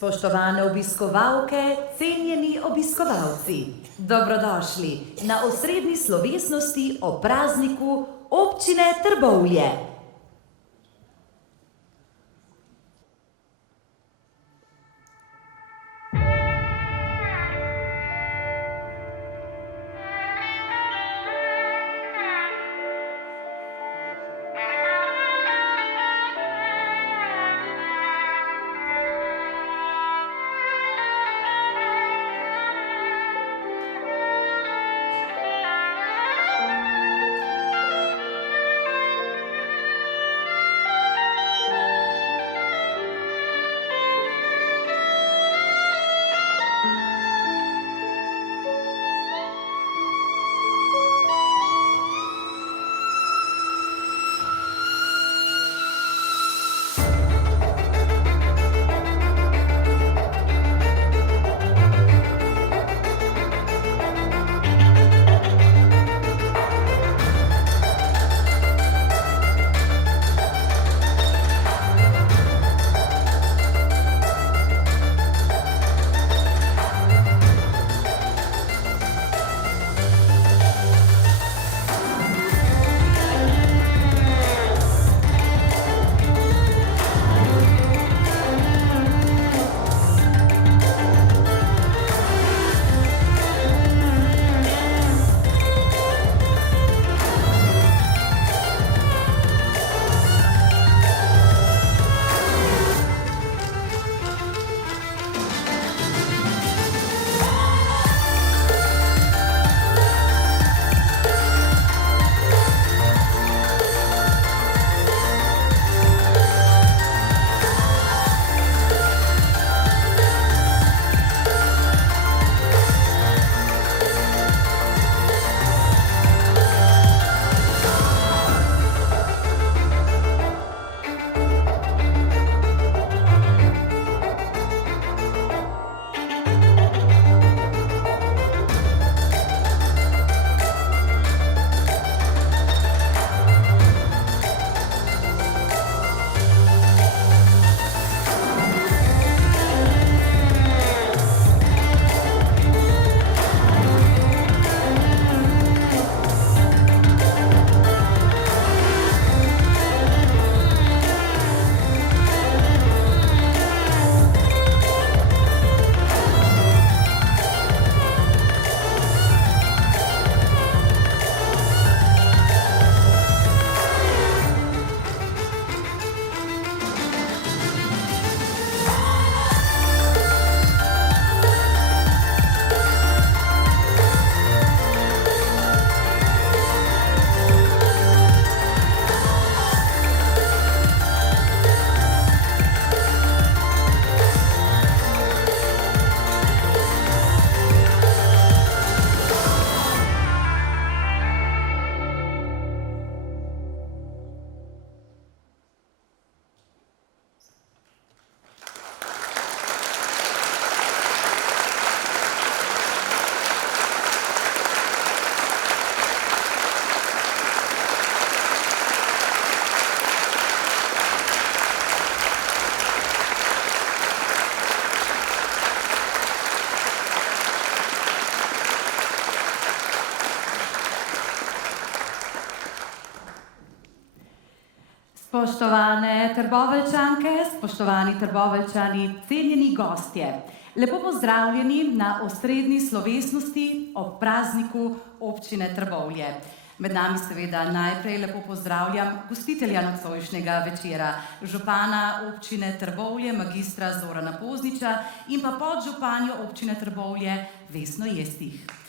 Spoštovane obiskovalke, cenjeni obiskovalci, dobrodošli na osrednji slovesnosti ob prazniku občine Trbovlje. Spoštovane Trboveljčanke, spoštovani Trboveljčani, cenjeni gostje, lepo pozdravljeni na osrednji slovesnosti ob prazniku občine Trbovlje. Med nami seveda najprej lepo pozdravljam gostitelja nocojšnjega večera, župana občine Trbovlje, magistra Zorana Pozniča in pa podžupanjo občine Trbovlje, Vesno Jestih.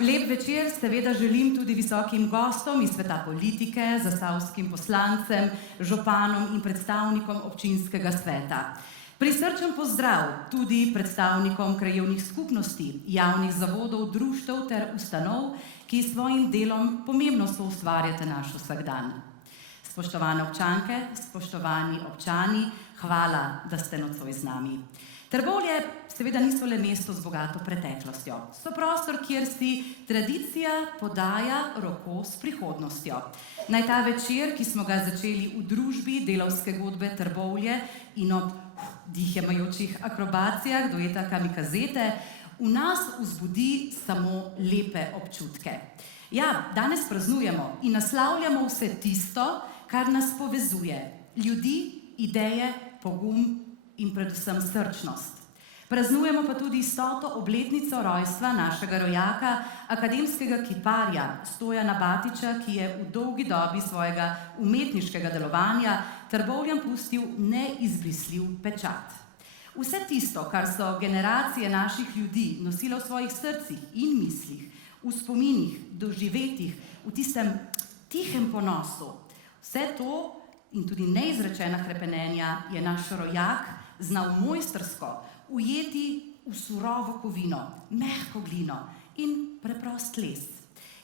Lep večer seveda želim tudi visokim gostom iz sveta politike, zasavskim poslancem, županom in predstavnikom občinskega sveta. Prisrčen pozdrav tudi predstavnikom krajevnih skupnosti, javnih zavodov, društev ter ustanov, ki s svojim delom pomembno soustvarjate naš vsakdan. Spoštovane občanke, spoštovani občani, hvala, da ste nocoj z nami. Trbovlje seveda niso le mesto z bogato preteklostjo. So prostor, kjer si tradicija podaja roko s prihodnostjo. Naj ta večer, ki smo ga začeli v družbi delavske godbe Trbovlje in ob dihemajočih akrobacijah dojeta Kamikazete, v nas vzbudi samo lepe občutke. Ja, danes praznujemo in naslavljamo vse tisto, kar nas povezuje. Ljudi, ideje, pogum in predvsem srčnost. Praznujemo pa tudi 100. obletnico rojstva našega rojaka, akademskega kiparja Stojana Batiča, ki je v dolgi dobi svojega umetniškega delovanja Trbovljam pustil neizbrisljiv pečat. Vse tisto, kar so generacije naših ljudi nosile v svojih srcih in mislih, v spominih, doživetih, v tistem tihem ponosu, vse to in tudi neizrečena hrepenenja je naš rojak znal mojstrsko ujeti v surovo kovino, mehko glino in preprost les.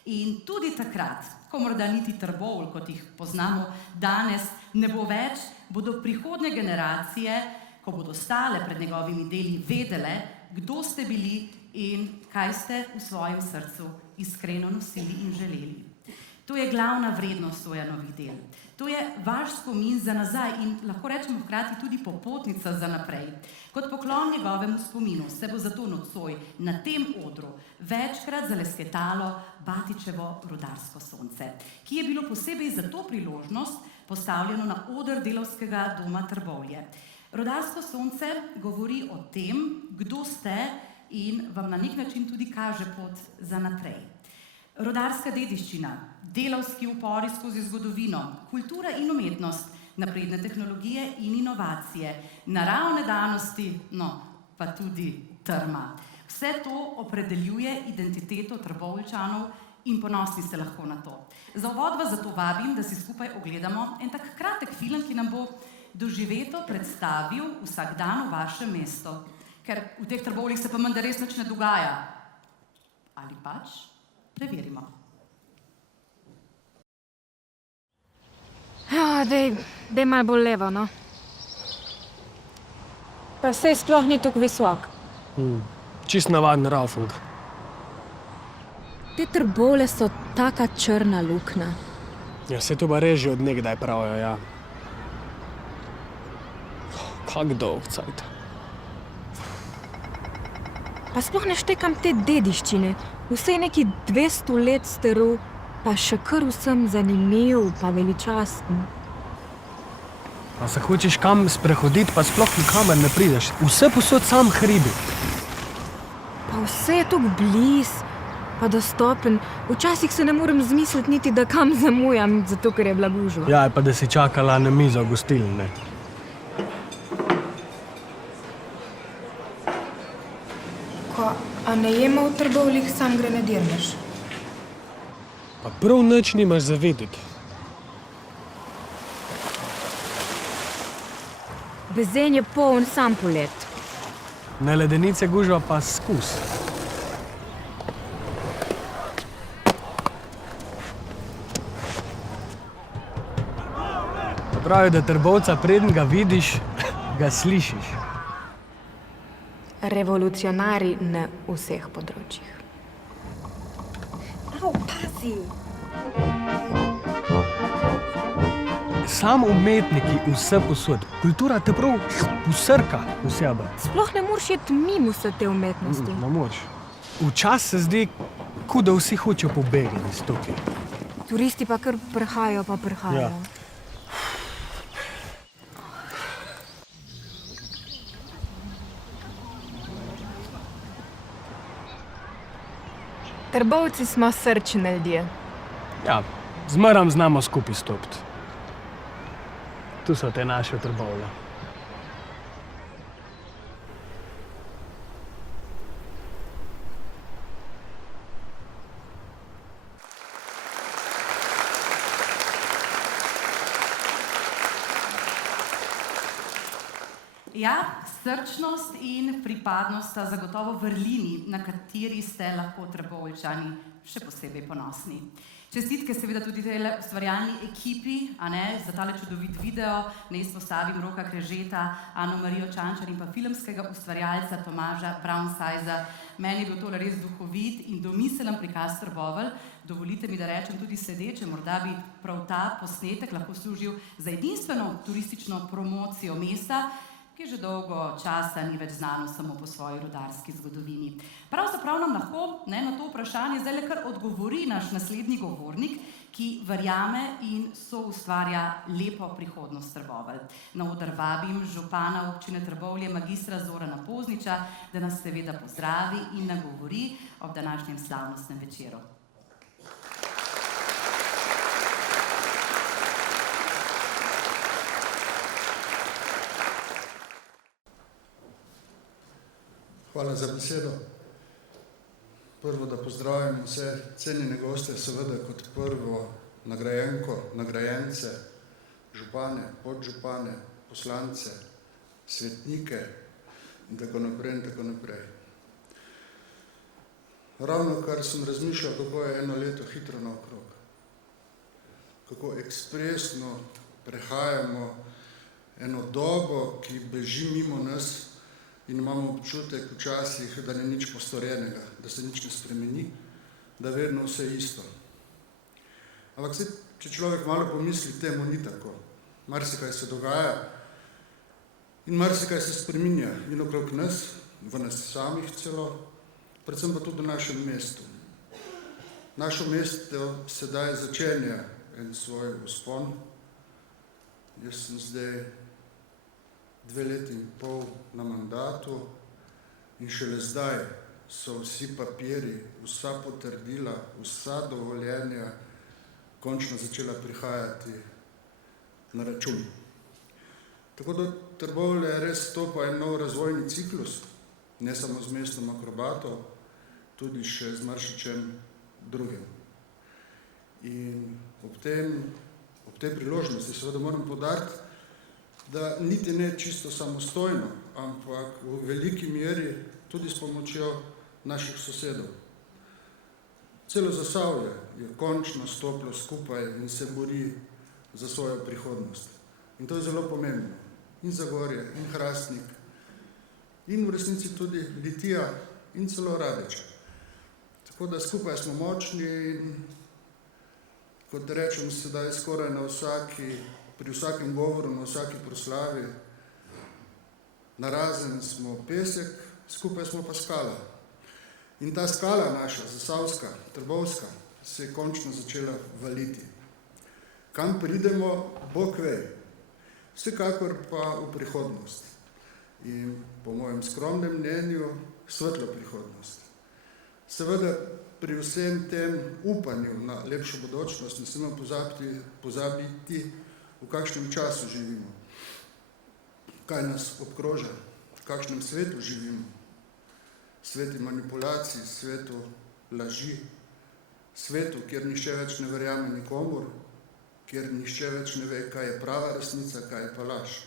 In tudi takrat, ko morda niti Trbovlj, kot jih poznamo danes, ne bo več, bodo prihodnje generacije, ko bodo stale pred njegovimi deli, vedele, kdo ste bili in kaj ste v svojem srcu iskreno nosili in želeli. To je glavna vrednost Stojanovih del. To je vaš spomin za nazaj in lahko rečemo hkrati tudi popotnica za naprej. Kot poklon njegovemu spominu se bo zato nocoj na tem odru večkrat zalesketalo Batičevo rudarsko sonce, ki je bilo posebej za to priložnost postavljeno na oder delavskega doma Trbovlje. Rudarsko sonce govori o tem, kdo ste in vam na nek način tudi kaže pot za naprej. Rudarska dediščina, delavski upori skozi zgodovino, kultura in umetnost, napredne tehnologije in inovacije, naravne danosti, no, pa tudi trma. Vse to opredeljuje identiteto Trbovljčanov in ponosni ste lahko na to. Za uvod vas zato vabim, da si skupaj ogledamo en tak kratek film, ki nam bo doživeto predstavil vsak dan v vašem mestu. Ker v teh Trbovljih se pa menda res nič ne dogaja. Ali pač? Preverimo. Ja, dej malo bolj levo, no. Pa sej sploh ni tako visok. Čist navaden raufung. Te Trbovlje so taka črna luknja. Ja, se to pa reži od nekdaj pravijo, ja. Kak dolg cajt. Pa sploh ne štekam te dediščine. Vse neki 200 let staru, pa še kar vsem zanimiv, pa veličasten. A se hočeš kam sprehoditi, pa sploh nikamer ne prideš. Vse posod sam hribi. Pa vse je tako bliz, pa dostopen. Včasih se ne morem zmisliti niti, da kam zamujam, zato ker je bila gužva. Ja, pa da si čakala na mizo v gostilni. A ne jemo v Trbovljih sam grenadirnež? Pa prav nič nimaš za vedeti. Bezen je poln sam polet. Na ledenice gužva pa skus. Pravijo, da Trbovca preden ga vidiš, ga slišiš. Revolucionarji na vseh področjih. Au, pazi! Sam umetniki vse posod. Kultura te prav posrka v sebe. Sploh ne moreš iti mimo vse te umetnosti. Ne moreš. Včasih se zdi, kot da vsi hočejo pobegati iz tukaj. Turisti pa kar prihajajo pa prihajajo. Ja. Trbovci smo srčni ljudje. Ja, zmeram znamo skupaj stopiti. Tu so te naše Trbovlje. Ja, srčnost in pripadnost sta zagotovo vrlini, na kateri ste lahko Trbovljčani še posebej ponosni. Čestitke seveda tudi tej ustvarjalni ekipi, za tale čudovit video, ne izpostavim Roka Krežeta, Ano Marijo Čančar in pa filmskega ustvarjalca Tomaža Brownsajza. Meni je bil tole res duhovit in domiselen prikaz Trbovelj. Dovolite mi, da rečem tudi sledeče, morda bi prav ta posnetek lahko služil za edinstveno turistično promocijo mesta, ki že dolgo časa ni več znano samo po svoji rudarski zgodovini. Pravzaprav nam lahko na to vprašanje zdaj le kar odgovori naš naslednji govornik, ki verjame in soustvarja lepo prihodnost Trbovelj. Na oder vabim župana občine Trbovlje, magistra Zorana Pozniča, da nas seveda pozdravi in nagovori ob današnjem slavnostnem večeru. Hvala za besedo. Prvo, da pozdravim vse cenjene goste, seveda kot prvo nagrajenko, nagrajence, župane, podžupane, poslance, svetnike in tako naprej in tako naprej. Ravno kar sem razmišljal, kako je eno leto hitro naokrog. Kako ekspresno prehajamo eno dobo, ki beži mimo nas, in imamo občutek včasih, da ni nič postorjenega, da se nič ne spremeni, da je vedno vse isto. Ampak če človek malo pomisli, temu ni tako. Marsikaj se dogaja in marsikaj se spreminja in okrog nas, v nas samih celo, predvsem pa tudi v našem mestu. Naše mesto sedaj začenja en svoj vzpon. Jaz sem zdaj 2 leti in pol na mandatu in šele zdaj so vsi papiri, vsa potrdila, vsa dovoljenja končno začela prihajati na račun. Tako da Trbovlje res stopa en nov razvojni ciklus, ne samo z mestom akrobatov, tudi še z maršičem drugim. In ob tej priložnosti seveda moram poudariti, da niti ne čisto samostojno, ampak v veliki meri tudi s pomočjo naših sosedov. Celo Zasavje je končno stopilo skupaj in se bori za svojo prihodnost. In to je zelo pomembno. In Zagorje, in Hrastnik, in v resnici tudi Litija in celo Radeče. Tako da skupaj smo močni in, kot rečem, sedaj skoraj pri vsakem govoru, na vsaki proslavi, narazen smo pesek, skupaj smo pa skala. In ta skala naša, zasavska, trbovska, se je končno začela valiti. Kam pridemo, Bog ve, vsekakor pa v prihodnost. In po mojem skromnem mnenju, svetlo prihodnost. Seveda, pri vsem tem upanju na lepšo bodočnost ne smemo pozabiti, v kakšnem času živimo, kaj nas obkroža, v kakšnem svetu živimo. Svetu manipulacij, svetu laži, svetu, kjer nihče več ne verjame nikomur, kjer nihče več ne ve, kaj je prava resnica, kaj je pa laž.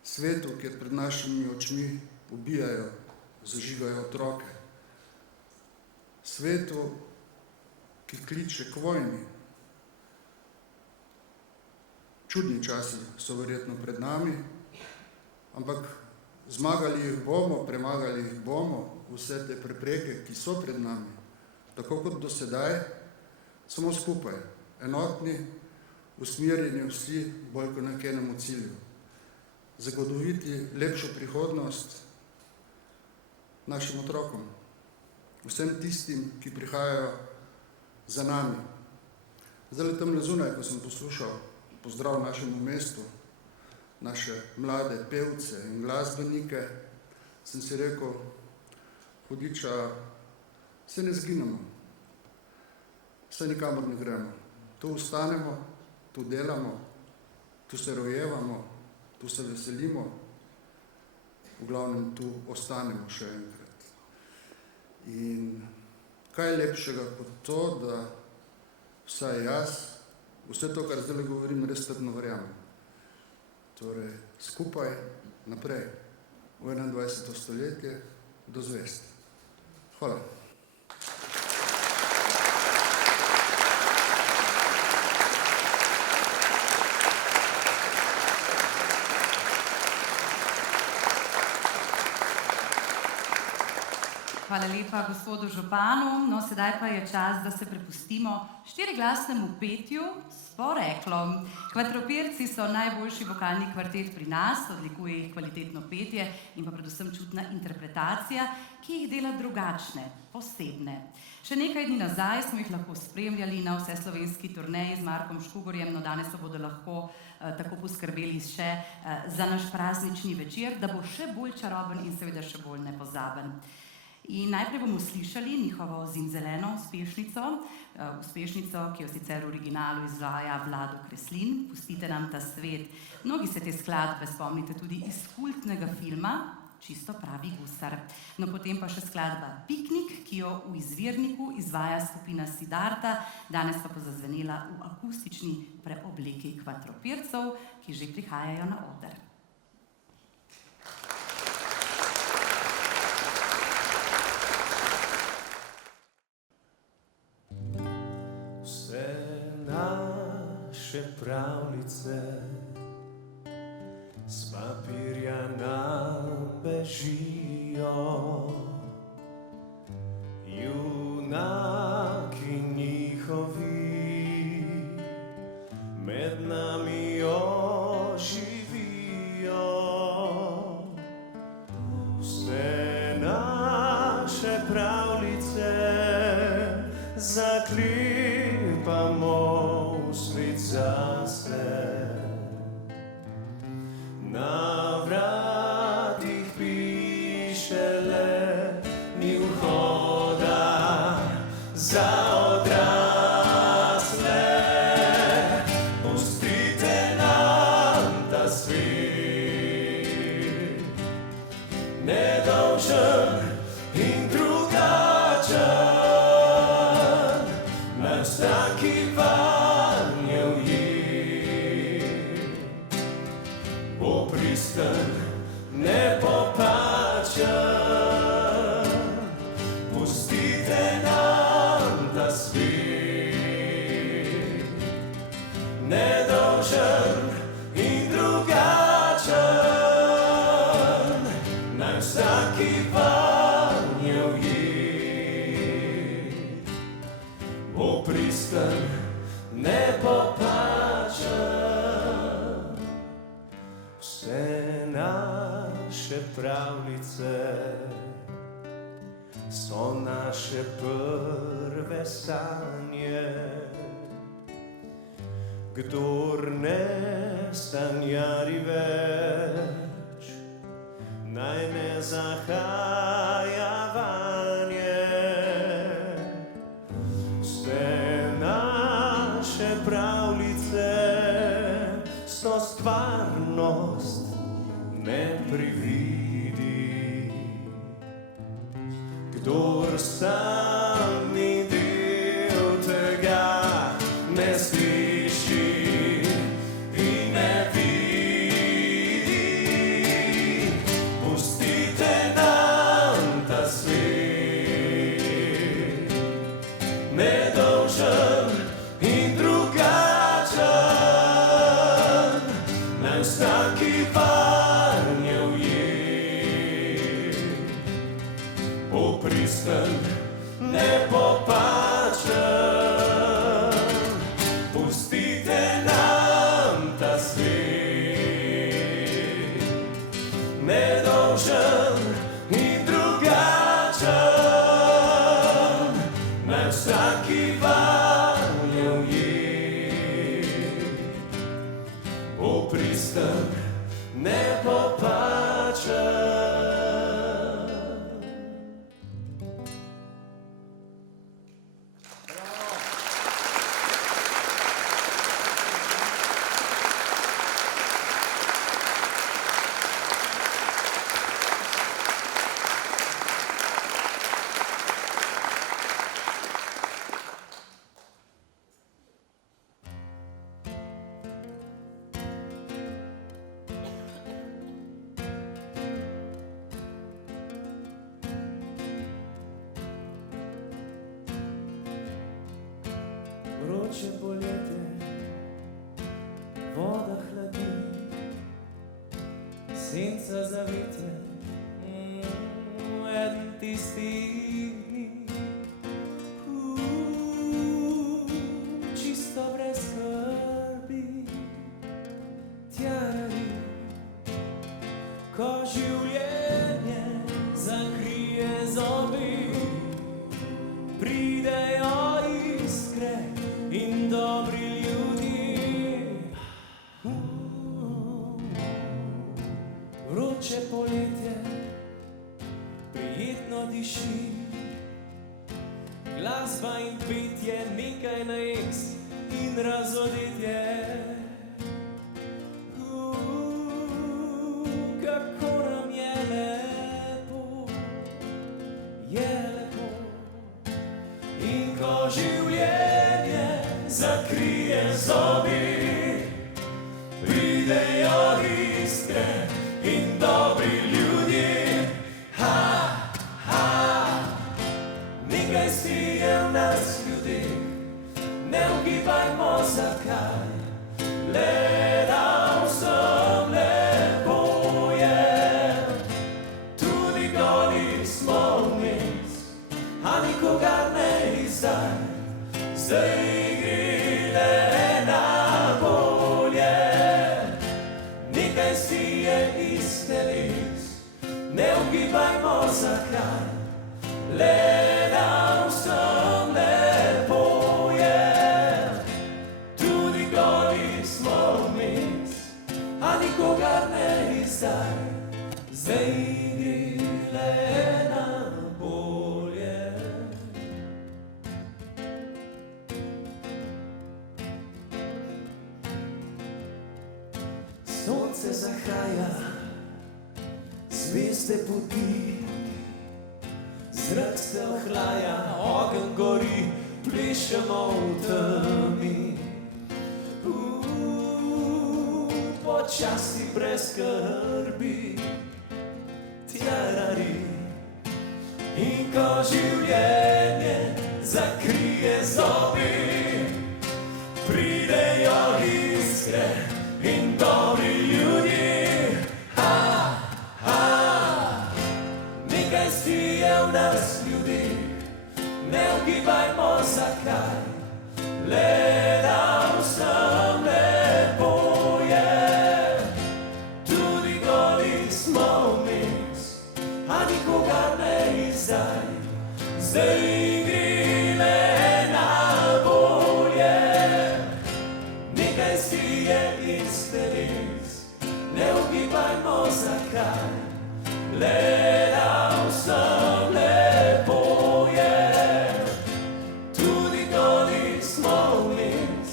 Svetu, kjer pred našimi očmi ubijajo, zažigajo otroke. Svetu, ki kliče k vojni. Čudni časi so verjetno pred nami, ampak zmagali jih bomo, premagali jih bomo, vse te prepreke, ki so pred nami, tako kot do sedaj, samo skupaj, enotni, usmerjeni vsi bolj kot k enemu cilju. Zagotoviti lepšo prihodnost našim otrokom, vsem tistim, ki prihajajo za nami. Zdaj tam zunaj, ko sem poslušal pozdrav našemu mestu, naše mlade pevce in glasbenike, sem si rekel, hudiča, se ne zginemo, se nikamor ne gremo. Tu ostanemo, tu delamo, tu se rojevamo, tu se veselimo, v glavnem tu ostanemo še enkrat. In kaj je lepšega kot to, da vsaj jaz, vse to, kar zdaj govorim, res trdno verjamem. Torej, skupaj naprej, v 21. stoletje, do zvest. Hvala. lepa gospodu županu. No, sedaj pa je čas, da se prepustimo štiriglasnemu petju s poreklom. Kvadropirci so najboljši vokalni kvartet pri nas, odlikuje jih kvalitetno petje in pa predvsem čutna interpretacija, ki jih dela drugačne, posebne. Še nekaj dni nazaj smo jih lahko spremljali na vseslovenski turneji z Markom Škugorjem, no danes pa bodo lahko tako poskrbeli še za naš praznični večer, da bo še bolj čaroben in seveda še bolj nepozaben. In najprej bomo slišali njihovo zimzeleno uspešnico, ki jo sicer v originalu izvaja Vlado Kreslin, Pustite nam ta svet. Mnogi se te skladbe spomnite tudi iz kultnega filma Čisto pravi gusar. No, potem pa še skladba Piknik, ki jo v izvirniku izvaja skupina Siddharta, danes pa zazvenela v akustični preobleki kvadropircev, ki že prihajajo na oder. Vse naše pravljice s papirja nam bežijo, junaki njihovi med nami oživijo. Vse naše pravljice zaklepamo v svet zase. Na vratih piše le, ni vhoda za odrasle. Pustite nam ta svet, nedolžen in drugačen, naš taki vanje ujet. Bo pristen, nepopačen, pustite nam ta svet, nedolžen in drugačen, naj vsaki vanje ujet. Bo pristen, nepopačen. Vse naše pravljice so naše prve sanje. Kdor ne sanjari več, naj ne zahaja vanje. Vse naše pravljice so stvarnost, ne prividi. Kdor sam ni del tega, ne sliši in ne vidi. Pustite nam ta svet, nedolžen in drugačen, naj vsaki vanje ujet. Bo pristen, nepopačen, pustite nam ta svet, nedolžen in drugačen, naj vsaki vanje ujet. Bo pristen, nepopačen. Vroče poletje, voda hladi, senca zavite, eden tistih dni, čisto brez skrbi, tjari, ko življenje zakrije zobi, pridejo iskre in dobri ljudje. Vroče poletje prijetno diši, glasba in petje, nekaj na eks in razodetje. Kako nam je lepo, in ko življenje zakrije zobi, pridejo iskre in dobri ljudje. Nekaj skrije v nas ljudeh, ne ugibajmo zakaj, le da vsem lepo je. Tudi goli smo vmes, a nikogar ne izdaj, zdaj gre le na bolje. Nekaj skrije iz teles, ne ugibajmo zakaj, le da vsem lepo je. Tudi goli smo vmes, a nikogar ne izdaj, zdaj gre le na bolje. Sonce zahaja, zvezde poti, zrak se ohlaja, ogenj gori, plešemo v temi. Počasi brez skrbi, tjarari, in ko življenje zakrije zobi, pridejo iskre in dobri ljudje. Nekaj skrije v nas ljudeh, ne ugibajmo zakaj, le da vsem lepo je. Tudi goli smo vmes, a nikogar ne izdaj, zdaj gre le na bolje. Nekaj skrije iz teles, ne ugibajmo zakaj, le da vsem lepo je. Tudi goli smo vmes,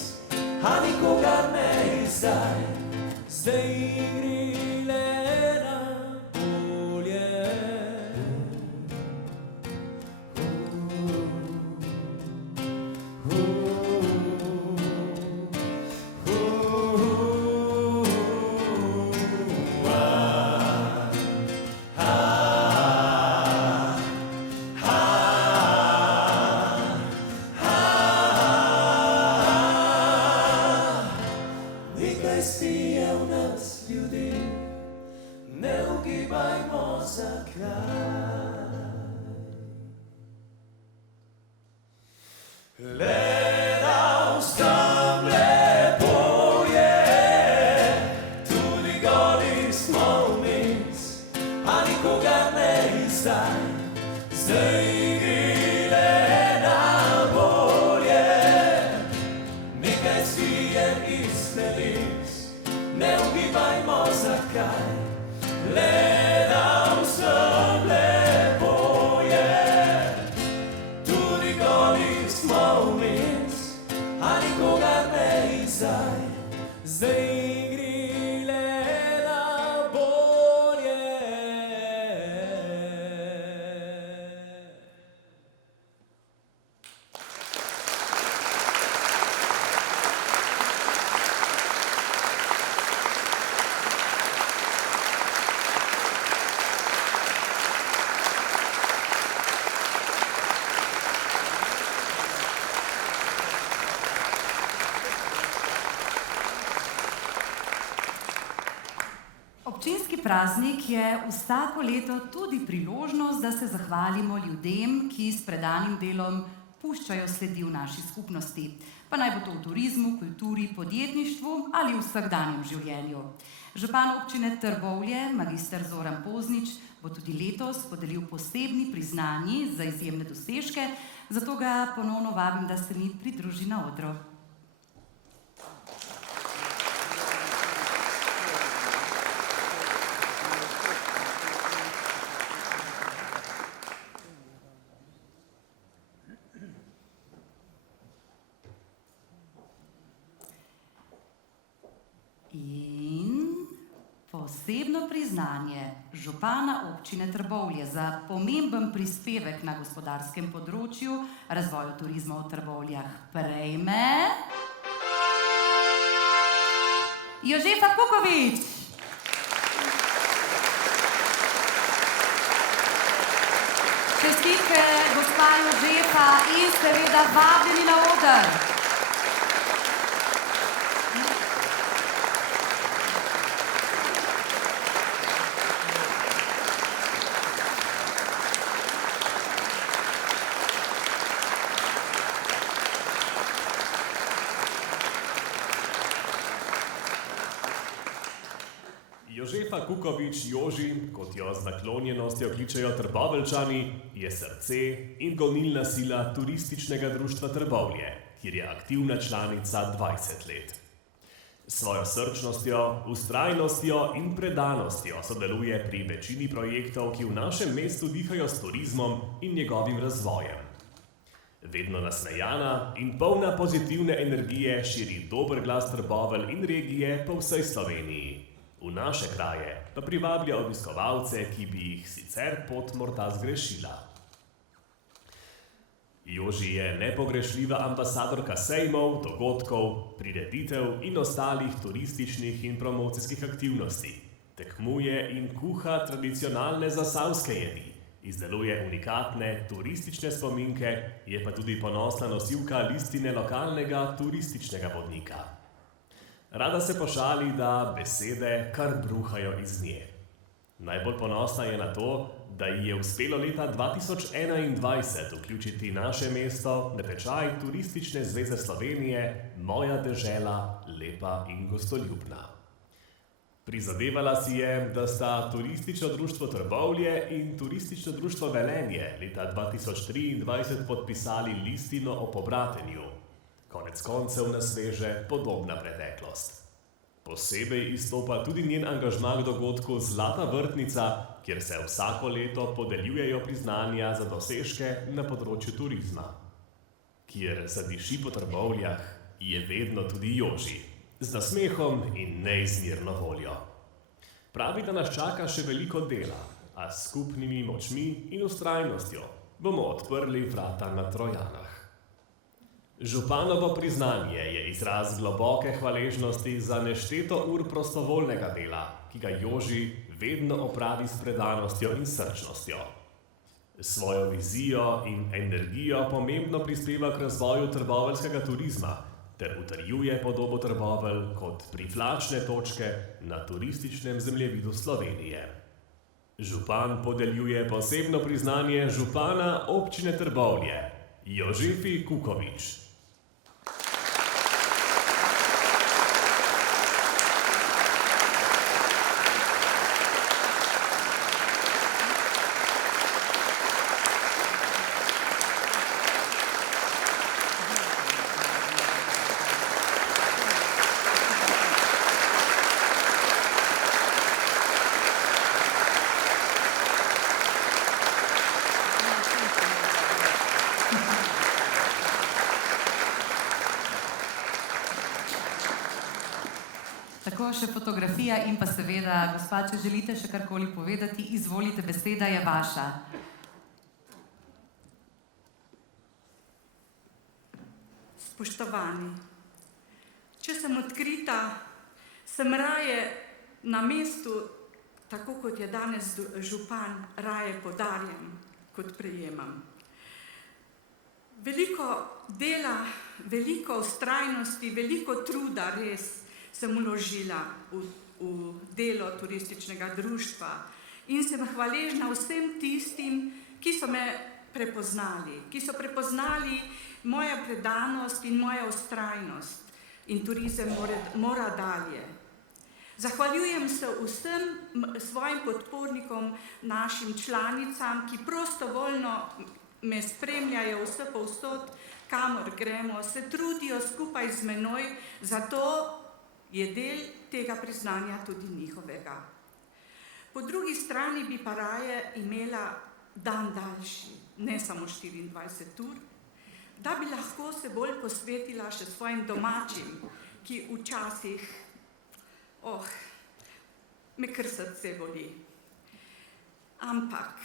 a nikogar ne izdaj, zdaj gre le na bolje. Nekaj skrije v nas ljudi, ne ugibajmo zakaj, le da vsem lepo je. Tudi goli smo vmes, a nikogar ne izdaj, zdaj gre le na bolje. Nekaj skrije iz teles, ne ugibajmo zakaj, le da vsem lepo je. Tudi goli smo vmes, a nikogar ne izdaj, zdaj gre le na bolje. praznik je vsako leto tudi priložnost, da se zahvalimo ljudem, ki s predanim delom puščajo sledi v naši skupnosti. Pa naj bo to v turizmu, kulturi, podjetništvu ali v vsakdanjem življenju. Župan občine Trbovlje, magister Zoran Poznič, bo tudi letos podelil posebni priznanji za izjemne dosežke, zato ga ponovno vabim, da se mi pridruži na odru. In posebno priznanje župana občine Trbovlje za pomemben prispevek na gospodarskem področju razvoju turizma v Trbovljah prejme Jožefa Kukovič. Čestitke, gospa Jožefa, in seveda vabljeni na oder. Jožefa Kukovič Joži, kot jo z naklonjenostjo kličejo Trboveljčani, je srce in gonilna sila Turističnega društva Trbovlje, kjer je aktivna članica 20 let. S svojo srčnostjo, vztrajnostjo in predanostjo sodeluje pri večini projektov, ki v našem mestu dihajo s turizmom in njegovim razvojem. Vedno nasmejana in polna pozitivne energije širi dober glas Trbovelj in regije po vsej Sloveniji. V naše kraje pa privablja obiskovalce, ki bi jih sicer pot morda zgrešila. Joži je nepogrešljiva ambasadorka sejmov, dogodkov, prireditev in ostalih turističnih in promocijskih aktivnosti. Tekmuje in kuha tradicionalne zasavske jedi, izdeluje unikatne turistične spominke, je pa tudi ponosna nosilka listine lokalnega turističnega vodnika. Rada se pošali, da besede kar bruhajo iz nje. Najbolj ponosna je na to, da ji je uspelo leta 2021 vključiti naše mesto na tečaj Turistične zveze Slovenije Moja dežela, lepa in gostoljubna. Prizadevala si je, da sta Turistično društvo Trbovlje in Turistično društvo Velenje leta 2023 podpisali listino o pobratenju. Konec koncev na sveže podobna preteklost. Posebej izstopa tudi njen angažma k dogodku Zlata vrtnica, kjer se vsako leto podeljujejo priznanja za dosežke na področju turizma. Kjer zadiši po Trbovljah, je vedno tudi Joži, z nasmehom in neizmerno voljo. Pravi, da nas čaka še veliko dela, a s skupnimi močmi in vztrajnostjo bomo odprli vrata na Trojanah. Županovo priznanje je izraz globoke hvaležnosti za nešteto ur prostovoljnega dela, ki ga Joži vedno opravi s predanostjo in srčnostjo. Svojo vizijo in energijo pomembno prispeva k razvoju trboveljskega turizma ter utrjuje podobo Trbovelj kot privlačne točke na turističnem zemljevidu Slovenije. Župan podeljuje posebno priznanje župana občine Trbovlje, Jožefi Kukovič. Tako še fotografija in pa seveda, gospa, če želite še karkoli povedati, izvolite, beseda je vaša. Spoštovani, če sem odkrita, sem raje na mestu, tako kot je danes župan, raje podarjam, kot prejemam. Veliko dela, veliko vztrajnosti, veliko truda res sem vložila v v delo turističnega društva in sem hvaležna vsem tistim, ki so me prepoznali, ki so prepoznali mojo predanost in mojo vztrajnost in turizem mora dalje. Zahvaljujem se vsem svojim podpornikom, našim članicam, ki prostovoljno me spremljajo vse povsod, kamor gremo, se trudijo skupaj z menoj, zato je del tega priznanja tudi njihovega. Po drugi strani bi pa raje imela dan daljši, ne samo 24 ur, da bi lahko se bolj posvetila še svojim domačim, ki včasih, me kar srce boli. Ampak,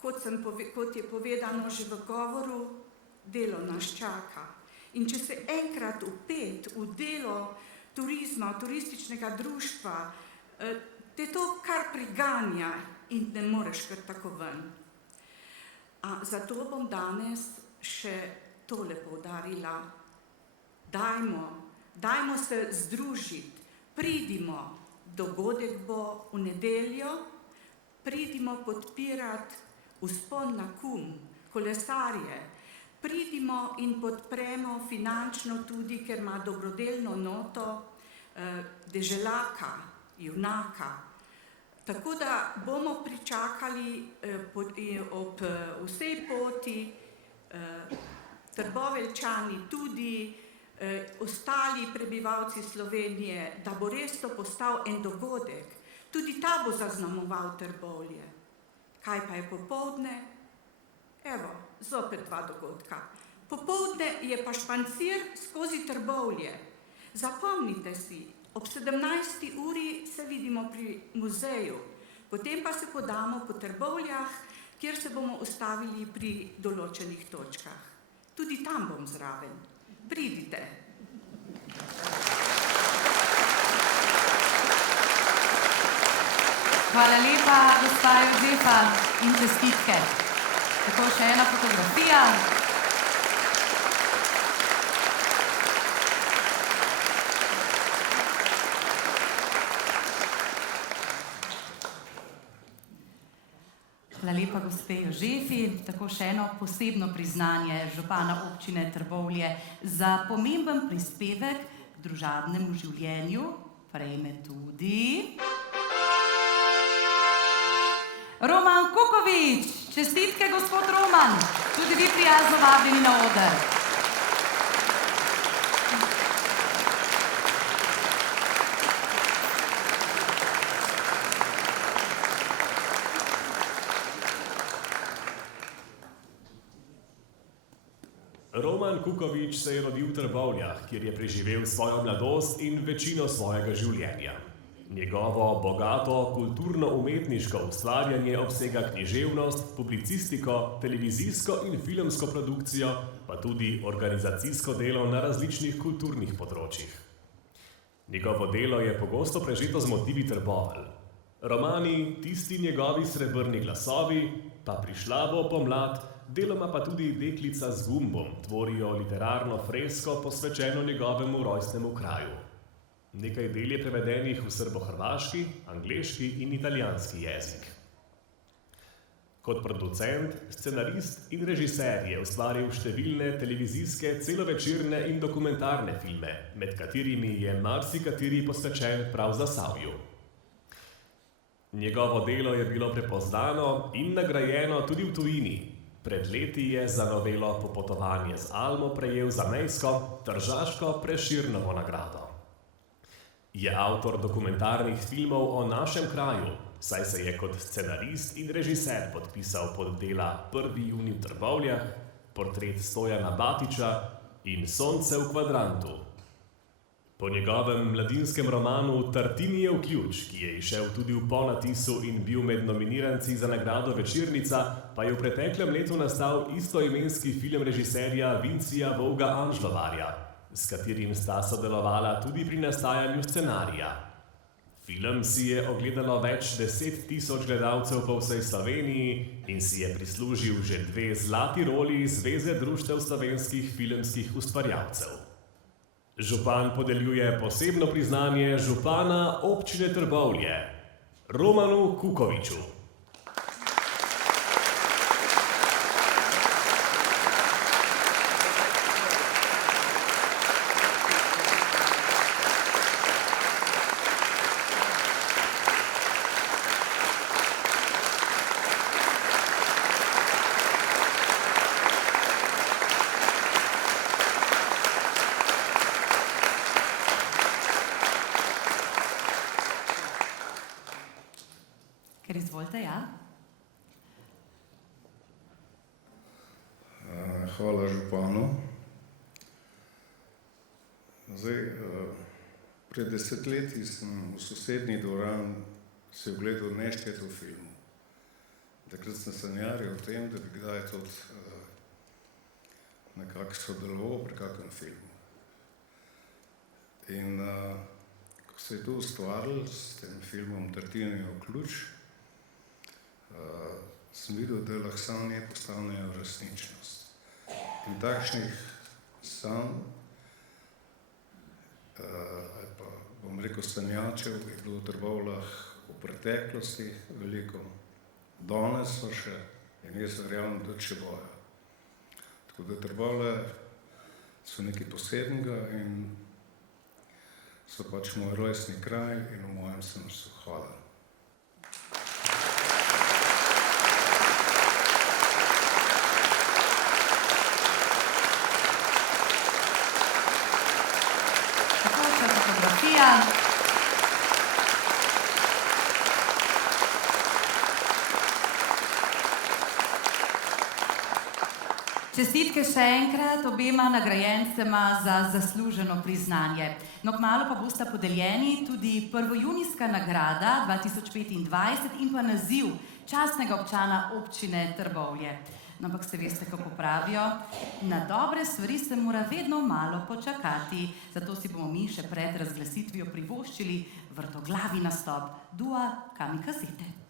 kot je povedano že v govoru, delo nas čaka. In če se enkrat vpet v delo turizma, turističnega društva, te to kar priganja in ne moreš kar tako ven. Zato bom danes še tole poudarila. Dajmo se združiti, pridimo, dogodek bo v nedeljo, pridimo podpirati vzpon na Kum, kolesarje, pridimo in podpremo finančno tudi, ker ima dobrodelno noto deželaka, junaka. Tako da bomo pričakali ob vsej poti, Trboveljčani tudi, ostali prebivalci Slovenije, da bo res to postal en dogodek. Tudi ta bo zaznamoval Trbovlje. Kaj pa je popoldne? Evo, zopet dva dogodka. Popoldne je pa špancir skozi Trbovlje. Zapomnite si, ob 17. uri se vidimo pri muzeju, potem pa se podamo po Trbovljah, kjer se bomo ustavili pri določenih točkah. Tudi tam bom zraven. Pridite. Hvala lepa, gospa Jožefa, in čestitke. Tako še ena fotografija. Hvala lepa, gospe Jožefi. Tako še eno posebno priznanje župana občine Trbovlje za pomemben prispevek k družabnemu življenju prejme tudi Roman Kukovič. Čestitke, gospod Roman. Tudi vi prijazno vabljeni na oder. Roman Kukovič se je rodil v Trbovljah, kjer je preživel svojo mladost in večino svojega življenja. Njegovo bogato kulturno-umetniško ustvarjanje obsega književnost, publicistiko, televizijsko in filmsko produkcijo, pa tudi organizacijsko delo na različnih kulturnih področjih. Njegovo delo je pogosto prežeto z motivi Trbovelj. Romani, tisti njegovi srebrni glasovi, pa Prišla bo pomlad, deloma pa tudi Deklica z gumbom tvorijo literarno fresko posvečeno njegovemu rojstnemu kraju. Nekaj del je prevedenih v srbohrvaški, angleški in italijanski jezik. Kot producent, scenarist in režiser je ustvaril številne televizijske, celovečerne in dokumentarne filme, med katerimi je marsikateri posvečen prav Zasavju. Njegovo delo je bilo prepoznano in nagrajeno tudi v tujini. Pred leti je za novelo Popotovanje z Almo prejel zamejsko, tržaško Preširnovo nagrado. Je avtor dokumentarnih filmov o našem kraju, saj se je kot scenarist in režiser podpisal pod dela 1. junij v Trbovljah, Portret Stojana Batiča in Sonce v kvadrantu. Po njegovem mladinskem romanu Tartinijev ključ, ki je izšel tudi v ponatisu in bil med nominiranci za nagrado Večernica, pa je v preteklem letu nastal istoimenski film režiserja Vincija Volga Anžlovarja, s katerim sta sodelovala tudi pri nastajanju scenarija. Film si je ogledalo več 10 000 gledalcev po vsej Sloveniji in si je prislužil že 2 zlati roli Zveze društev slovenskih filmskih ustvarjalcev. Župan podeljuje posebno priznanje župana občine Trbovlje, Romanu Kukoviču. Ker izvolite, ja. Hvala županu. Zdaj, pred desetletji sem v sosednji dvorani si ogledal nešteto filmov. Takrat sem sanjaril o tem, da bi kdaj tudi nekako sodeloval pri kakem filmu. In ko se je to ustvarilo s tem filmom Tartinijev ključ, sem videl, da lahko sanje postanejo resničnost. In takšnih sanj, ali pa bom rekel sanjačev, je bilo v Trbovljah v preteklosti veliko. Danes so še in jaz verjamem, da še bojo. Tako da Trbovlje so nekaj posebnega in so pač moj rojstni kraj in v mojem srcu. Hvala. Fotografija. Čestitke še enkrat obema nagrajencema za zasluženo priznanje. No, kmalu pa bosta podeljeni tudi prvojunijska nagrada 2025 in pa naziv častnega občana občine Trbovlje. No, ampak se veste, kako pravijo, na dobre stvari se mora vedno malo počakati. Zato si bomo mi še pred razglasitvijo privoščili vrtoglavi nastop Dua Kamikazete.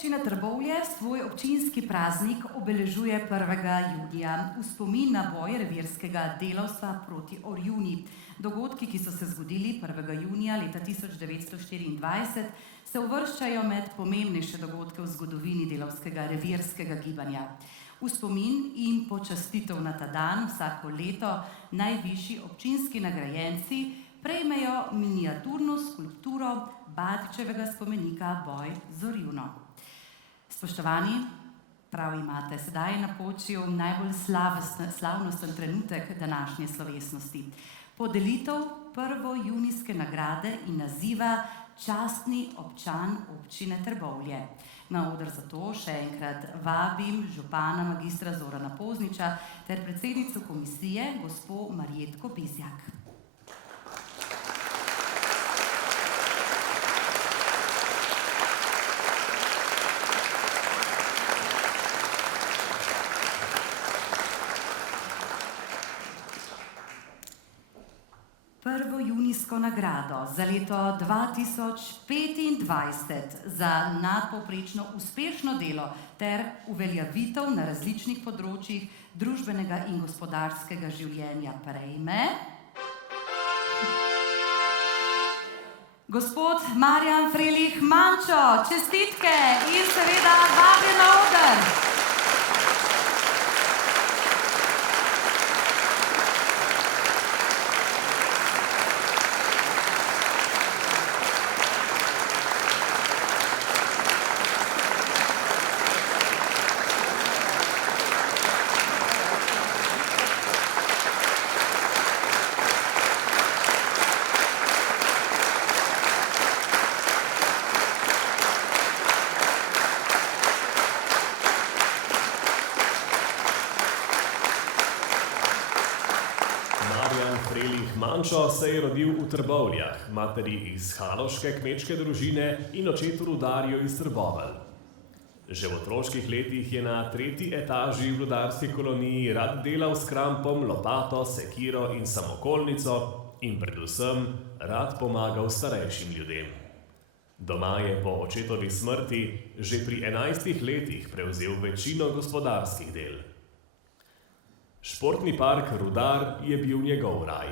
Občina Trbovlje svoj občinski praznik obeležuje 1. junija v spomin na boj revirskega delavstva proti Orjuni. Dogodki, ki so se zgodili 1. junija leta 1924, se uvrščajo med pomembnejše dogodke v zgodovini delavskega revirskega gibanja. V spomin in počastitev na ta dan vsako leto najvišji občinski nagrajenci prejmejo miniaturno skulpturo Badičevega spomenika Boj z Orjuno. Spoštovani, prav imate, sedaj je napočil najbolj slavnosten trenutek današnje slovesnosti. Podelitev 1. junijske nagrade in naziva Častni občan občine Trbovlje. Na oder zato še enkrat vabim župana magistra Zorana Pozniča ter predsednico komisije, gospo Marjetko Bizjak. Junijsko nagrado za leto 2025 za nadpovprečno uspešno delo ter uveljavitev na različnih področjih družbenega in gospodarskega življenja prejme gospod Marjan Frelih Mančo. Čestitke in seveda vabljen na oder. Mančo se je rodil v Trbovljah, materi iz haloške kmečke družine in očetu rudarju iz Trbovelj. Že v otroških letih je na 3. etaži v rudarski koloniji rad delal s krampom, lopato, sekiro in samokolnico in predvsem rad pomagal starejšim ljudem. Doma je po očetovi smrti že pri 11 letih prevzel večino gospodarskih del. Športni park Rudar je bil njegov raj.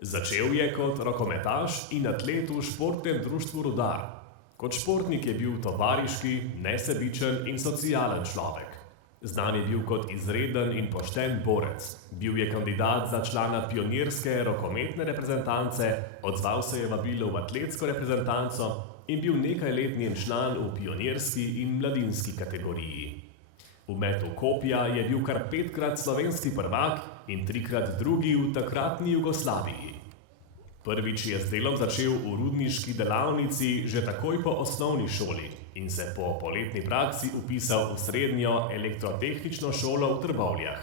Začel je kot rokometaš in atlet v športnem društvu Rudar. Kot športnik je bil tovariški, nesebičen in socialen človek. Znan je bil kot izreden in pošten borec. Bil je kandidat za člana pionirske rokometne reprezentance, odzval se je vabilu v atletsko reprezentanco in bil nekaj let njen član v pionirski in mladinski kategoriji. V metu kopja je bil kar 5-krat slovenski prvak in 3-krat drugi v takratni Jugoslaviji. Prvič je z delom začel v rudniški delavnici že takoj po osnovni šoli in se po poletni praksi vpisal v srednjo elektrotehnično šolo v Trbovljah.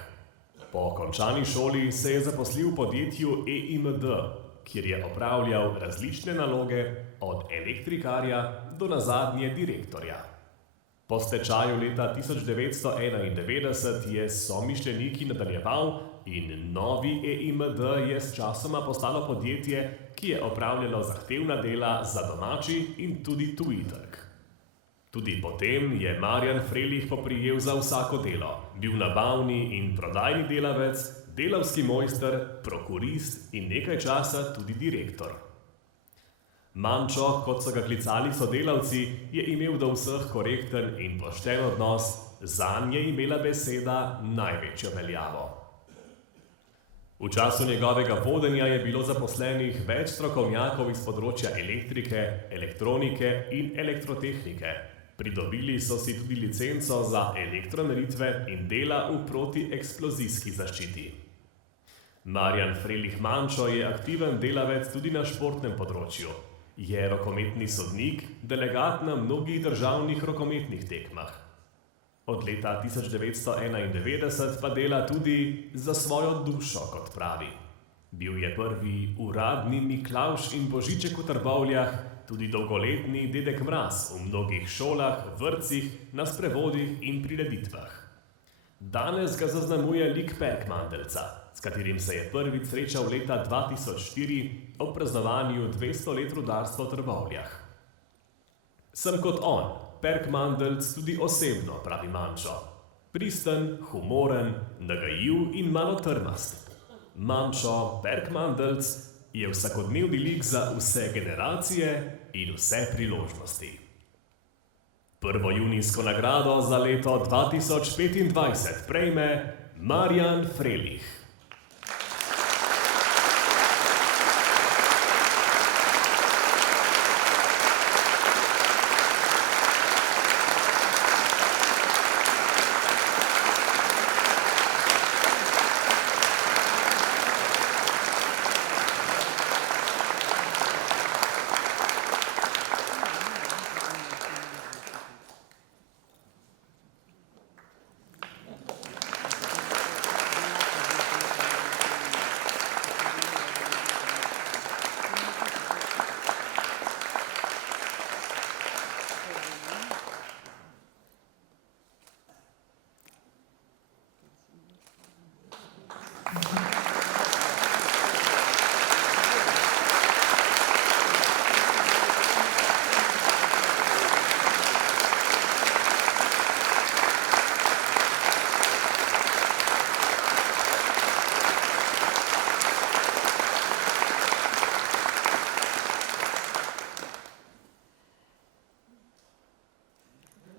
Po končani šoli se je zaposlil v podjetju EIMD, kjer je opravljal različne naloge od elektrikarja do nazadnje direktorja. Po stečaju leta 1991 je s somišljeniki nadaljeval in novi EIMD je s časoma postalo podjetje, ki je opravljalo zahtevna dela za domači in tudi tuji trg. Tudi potem je Marjan Frelih poprijel za vsako delo. Bil nabavni in prodajni delavec, delavski mojster, prokurist in nekaj časa tudi direktor. Mančo, kot so ga klicali sodelavci, je imel do vseh korekten in pošten odnos, zanj je imela beseda največjo veljavo. V času njegovega vodenja je bilo zaposlenih več strokovnjakov iz področja elektrike, elektronike in elektrotehnike. Pridobili so si tudi licenco za elektromeritve in dela v protieksplozijski zaščiti. Marjan Frelih Mančo je aktiven delavec tudi na športnem področju. Je rokometni sodnik, delegat na mnogih državnih rokometnih tekmah. Od leta 1991 pa dela tudi za svojo dušo, kot pravi. Bil je prvi uradni Miklavž in Božiček v Trbovljah, tudi dolgoletni dedek Mraz v mnogih šolah, vrtcih, na sprevodih in prireditvah. Danes ga zaznamuje lik Perkmandeljca, s katerim se je prvič srečal leta 2004 ob praznovanju 200 let rudarstva v Trbovljah. Sem kot on, Perk Mandelc tudi osebno pravi Mančo. Pristen, humoren, nagajiv in malo trmast. Mančo Perk Mandelc je vsakodnevni lik za vse generacije in vse priložnosti. Prvo junijsko nagrado za leto 2025 prejme Marjan Frelih.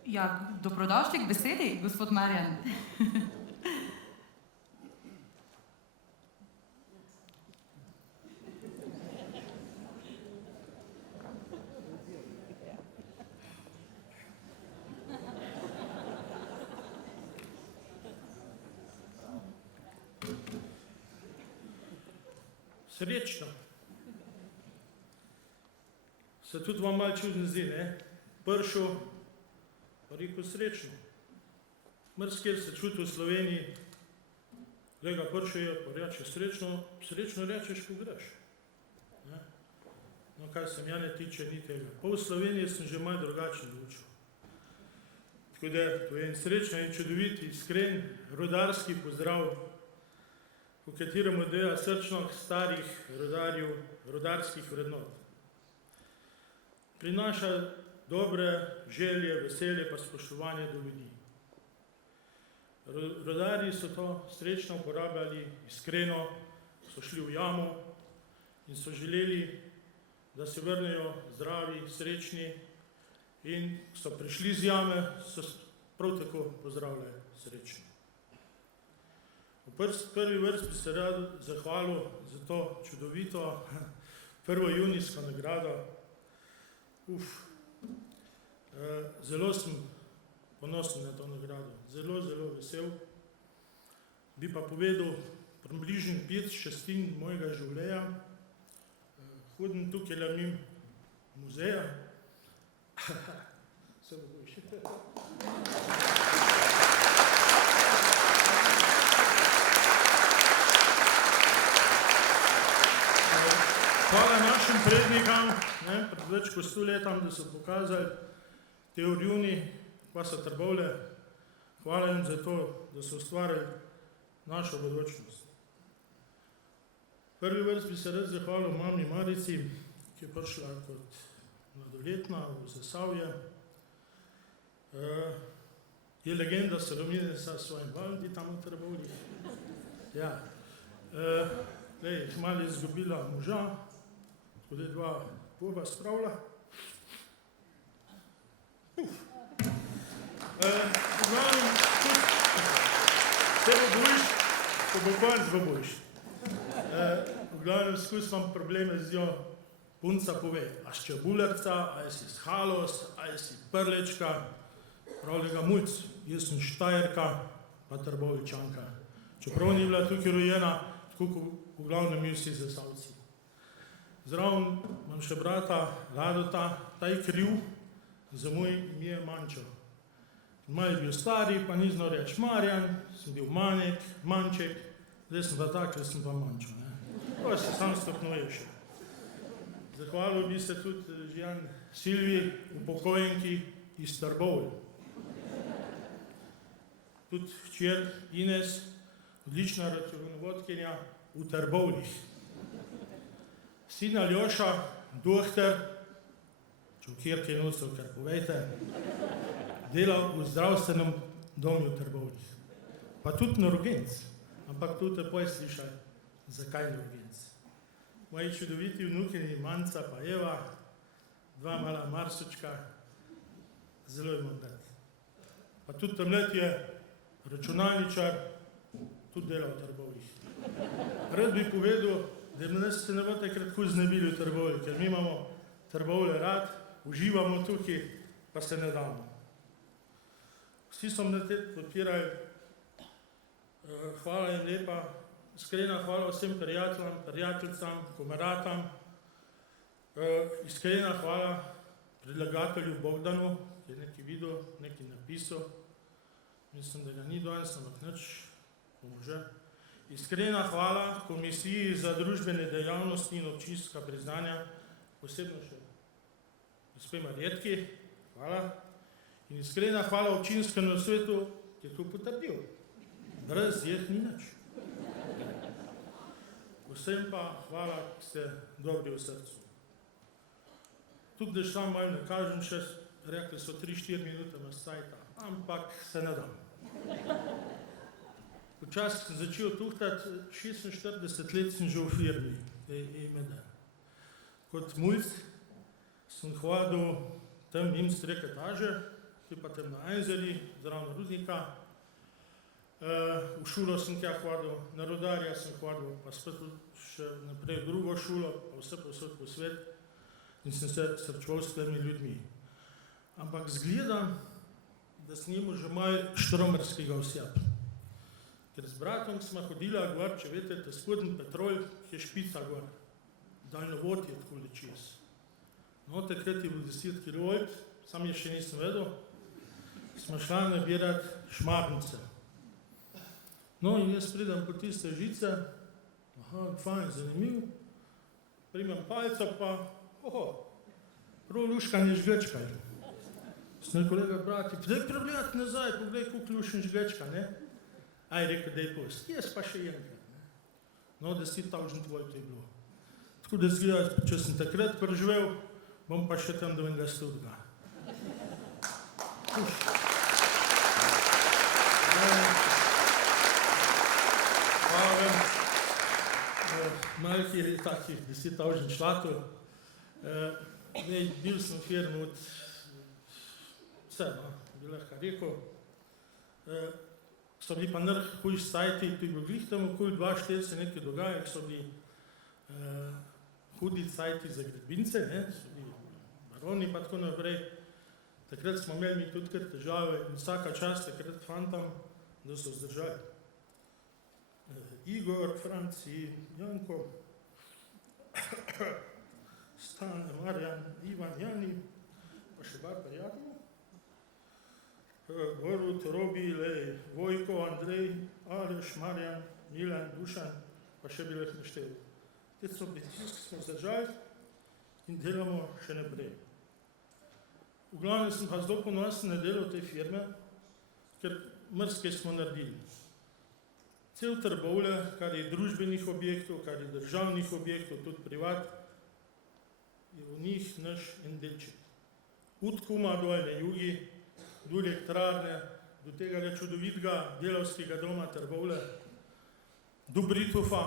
Ja, dobrodošli k besedi, gospod Marjan. Srečno. Se tudi vam malo čudno zdi, ne? Pršel, pa rekel srečno. Mrskjer se čuti v Sloveniji, lega pršel je, pa reče srečno, srečno rečeš, ko greš. Ne? No, kaj se mene tiče, ni tega. Pol Slovenije sem že malo drugače naučil. Tako da, to je en srečen in čudovit, iskren, rodarski pozdrav, v katerem odeja srčno starih rodarjev, rodarskih vrednot. Prinaša dobre želje, veselje pa spoštovanje do ljudi. Rodarji so to srečno uporabljali iskreno, so šli v jamo in so želeli, da se vrnejo zdravi, srečni in so prišli z jame, so prav tako pozdravljali srečno. V prvi vrsti bi se rad zahvalil za to čudovito prvo junijsko nagrado. Zelo sem ponosen na to nagrado, zelo, zelo vesel. Bi pa povedal približno 5/6 mojega življenja. Hodim tukaj mimo muzeja. Se bo bojiš. Hvala našim prednikom, pred več kot 100 letom, da so pokazali te orjuni, pa so Trbovlje. Hvala jim za to, da so ustvarili našo bodočnost. Prvi vrst bi se rad zahvalil mami Marici, ki je prišla kot mladoletna v Zasavje. Je legenda Salomine sa svojim valdi tam v Trbovljih. Ja. Malo je izgubila moža, tako da je 2 poba spravila. Se bo bojiš, ko bo konc bo bojiš. V glavnem skus vam probleme z njo punca pove, a s čebulerca, a je si s Halos, a je si Prlečka, pravlega mulc, jaz sem Štajerka, pa Trbovičanka. Čeprav ni bila tukaj rojena, tako kot v glavnem mi vsi Zasavci. Zraven imam še brata Radota, ta je kriv, za moj ime je Mančo. Malo je bil stari, pa ni znal reči Marjan, sem bil Manek, Manček, zdaj sem pa tak, sem pa Mančo. To se sam stopnuješ. Zahvalil bi se tudi Žijan Silvi, upokojenki iz Trbovlj. Tudi hčer Ines, odlična računovodkinja v Trbovljih. Sin Aljoša, dohter, če v kjer kaj nosil, kar povejte, delal v zdravstvenem domu v Trbovljah. Pa tudi na urgenc. Ampak tudi poj slišaj, zakaj na urgenc. Moji čudoviti vnukini Manca pa Eva, dva mala Marsučka, zelo jim obrat. Pa tudi tamlet je računalničar, tudi delal v Trbovljih. Rad bi povedal, da nas se ne bo takrat tako znebili v Trbovljih, ker mi imamo Trbovlje rad, uživamo tukaj, pa se ne damo. Vsi so me te podpirali, hvala jim lepa, iskrena hvala vsem prijateljem, prijateljicam, komaratam, iskrena hvala predlagatelju Bogdanu, ki je nekaj videl, nekaj napisal, mislim, da ga ni danes, ampak nič, pomože. Iskrena hvala Komisiji za družbene dejavnosti in občinska priznanja, posebno še gospe Marjetki, hvala. In iskrena hvala občinskemu svetu, ki je to potrdil. Brez jih ni nič. Vsem pa hvala, ki ste dobri v srcu. Tudi, da sam malo ne kažem še, rekli so 3-4 minute na sajta, ampak se ne dam. Včasih sem začel tuhtati, 46 let sem že v firmi, EMD. Kot mulj sem hodil tam s 3 etaže, ki pa tam na Enzeli, zraven rudnika. V šolo sem tja hodil, na rodarja sem hodil, pa spet še naprej v drugo šolo, pa vse povsod po svet in sem se srečeval s temi ljudmi. Ampak zgledam, da sem imel že malo štromerskega oseba. Ker z bratom smo hodila gor, če veste, ta spodnji Petrol, ki je špica gor, daljnovod je takole čez. No, takrat je bil 10 kV, sam je še nisem vedel, smo šla nabirati šmarnice. No, in jaz pridem po tiste žice, fajn, zanimiv, primem palco pa, prav luškanje žgečkaj. Sem kolega brati, daj pregledati nazaj, pogledaj, koliko lušen žgečka, ne? Aj, rekel, daj post, jaz pa še enkrat, ne? No, 10.000 volt je bilo. Tako da zgleda, če sem takrat preživel, bom pa še tam do enega stotga. Hvala vam, malki je takih 10.000 šlatov. Bil sem v firmi od vse, no, bi lahko rekel. So bili pa huj sajti, tu je bil glih tam okoli 2-4 se nekaj dogaja, ki so bili hudi sajti za gradbince, ne, so bili baroni pa tako naprej. Takrat smo imeli mi tudi kar težave in vsaka čast takrat fantam, da so vzdržali. Igor, Franci, Janko, Stane, Marjan, Ivan, Jani, pa še bar prijatelj. Borut, Robi, Lej, Vojko, Andrej, Aleš, Marjan, Milan, Dušan, pa še bi lahko naštel. Te so bili tisti, ki smo vzdržali in delamo še naprej. V glavnem sem pa zelo ponosen na delo te firme, ker marsikaj smo naredili. Cel Trbovlje, kar je družbenih objektov, kar je državnih objektov, tudi privat, je v njih naš en delček. Od Kuma dol na jugi, do elektrarne, do tega čudovitega delavskega doma Trbovlje, do Britofa,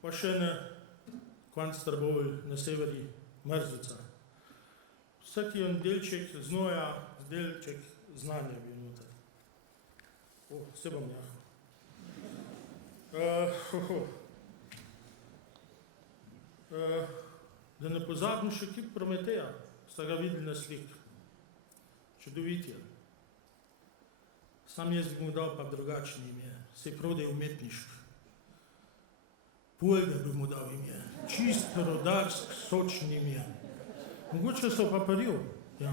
pa še na konc Trbovlj, na severi Mrzlica. Vsak je en delček znoja, delček znanja bil noter. Se bom jahal. Da ne pozabim še kip Prometeja, sta ga videli na slik. Čudovit je. Sam jaz bi mu dal pa drugačni ime, se prav, da je umetnišk. Pojga bi mu dal ime, čist rodarsk, sočni ime. Mogoče so pa paril, ja.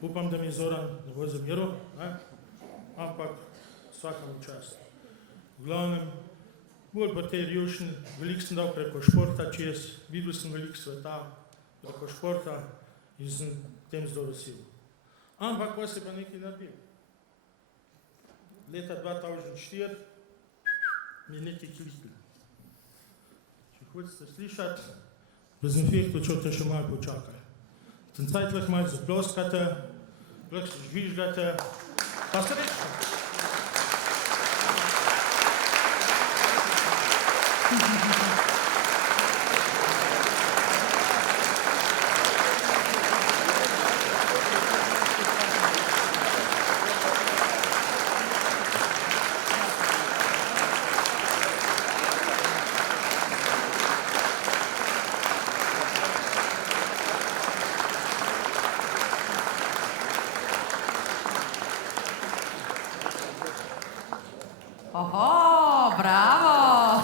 Upam, da mi Zoran ne bo zamiral, ne? Ampak vsakemu čast. V glavnem, bolj pa te rjušen, veliko sem dal preko športa čez, videl sem veliko sveta preko športa in sem tem zelo vesel. Ampak pa se pa nekaj naredil. Leta 2004 mi je nekaj kliknil. Če hočete slišati, dezinfektor, če te še malo počakaj. ten cajt malo zaploskate, lahko se žvižgate, pa srečno. Oho, bravo!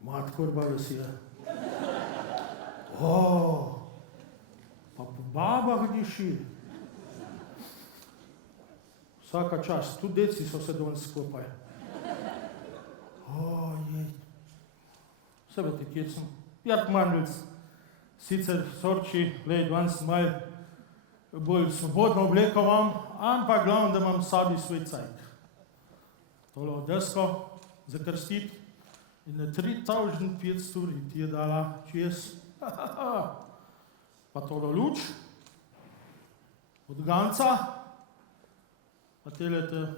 Matkorba vas je. Pa po babah diši. Vsaka čast, tudi deci so se danes skupaj. Ojej. Sebe ti kje sem. Jart Mandlc. Sicer sorči, lej, danes malo bolj svobodno obleko imam, ampak glavno, da imam v sabi svoj cajt. Tolo desko zakrstiti in na 3500 uri ti je dala čez. Pa tolo luč od ganca, pa telete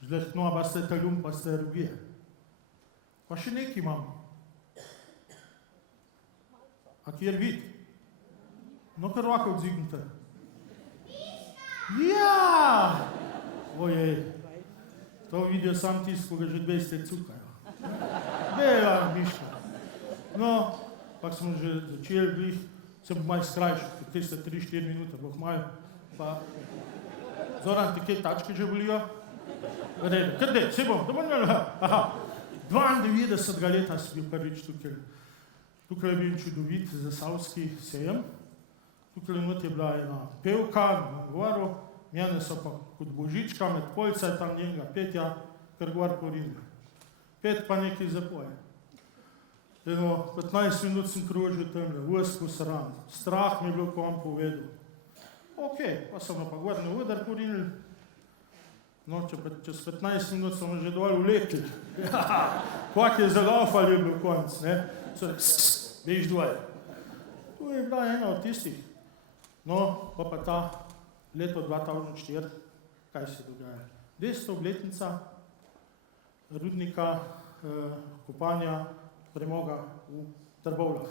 žlehtno, pa ste taljum, pa ste rubije. Pa še nekaj imam. A kjer vid? No, kar roko odzignite. Ja! Ojej, to vidijo sam tisti, ko ga že 20 cukajo. Bela miška. No, pa smo že začeli glih, sem malo skrajšal, te ste 3-4 minute, boh malo, pa Zoran, ti kje tačke že bolijo? Redo, kar dej, se bom, da bom njel, aha, 92 leta sem bil prvič tukaj. Tukaj je bil čudovit zasavski sejem, tukaj not je bila ena pevka, na govoru, njene so pa kot božička med polca, tam njenega petja, kar gor porinili. Pet pa nekaj zapoje. Eno 15 minut sem krožil temle, vsku sram, strah mi je bilo, ko vam povedal. Ok, pa so me pa gor na udar porinili, no, čez 15 minut so me že dol vlekli. Kvak je zalaufal, je bil konc, ne? So rekli, bež dvoj. To je bila ena od tistih. No, pa ta leto 2004, kaj se dogaja? 200 obletnica rudnika kopanja premoga v Trbovljah.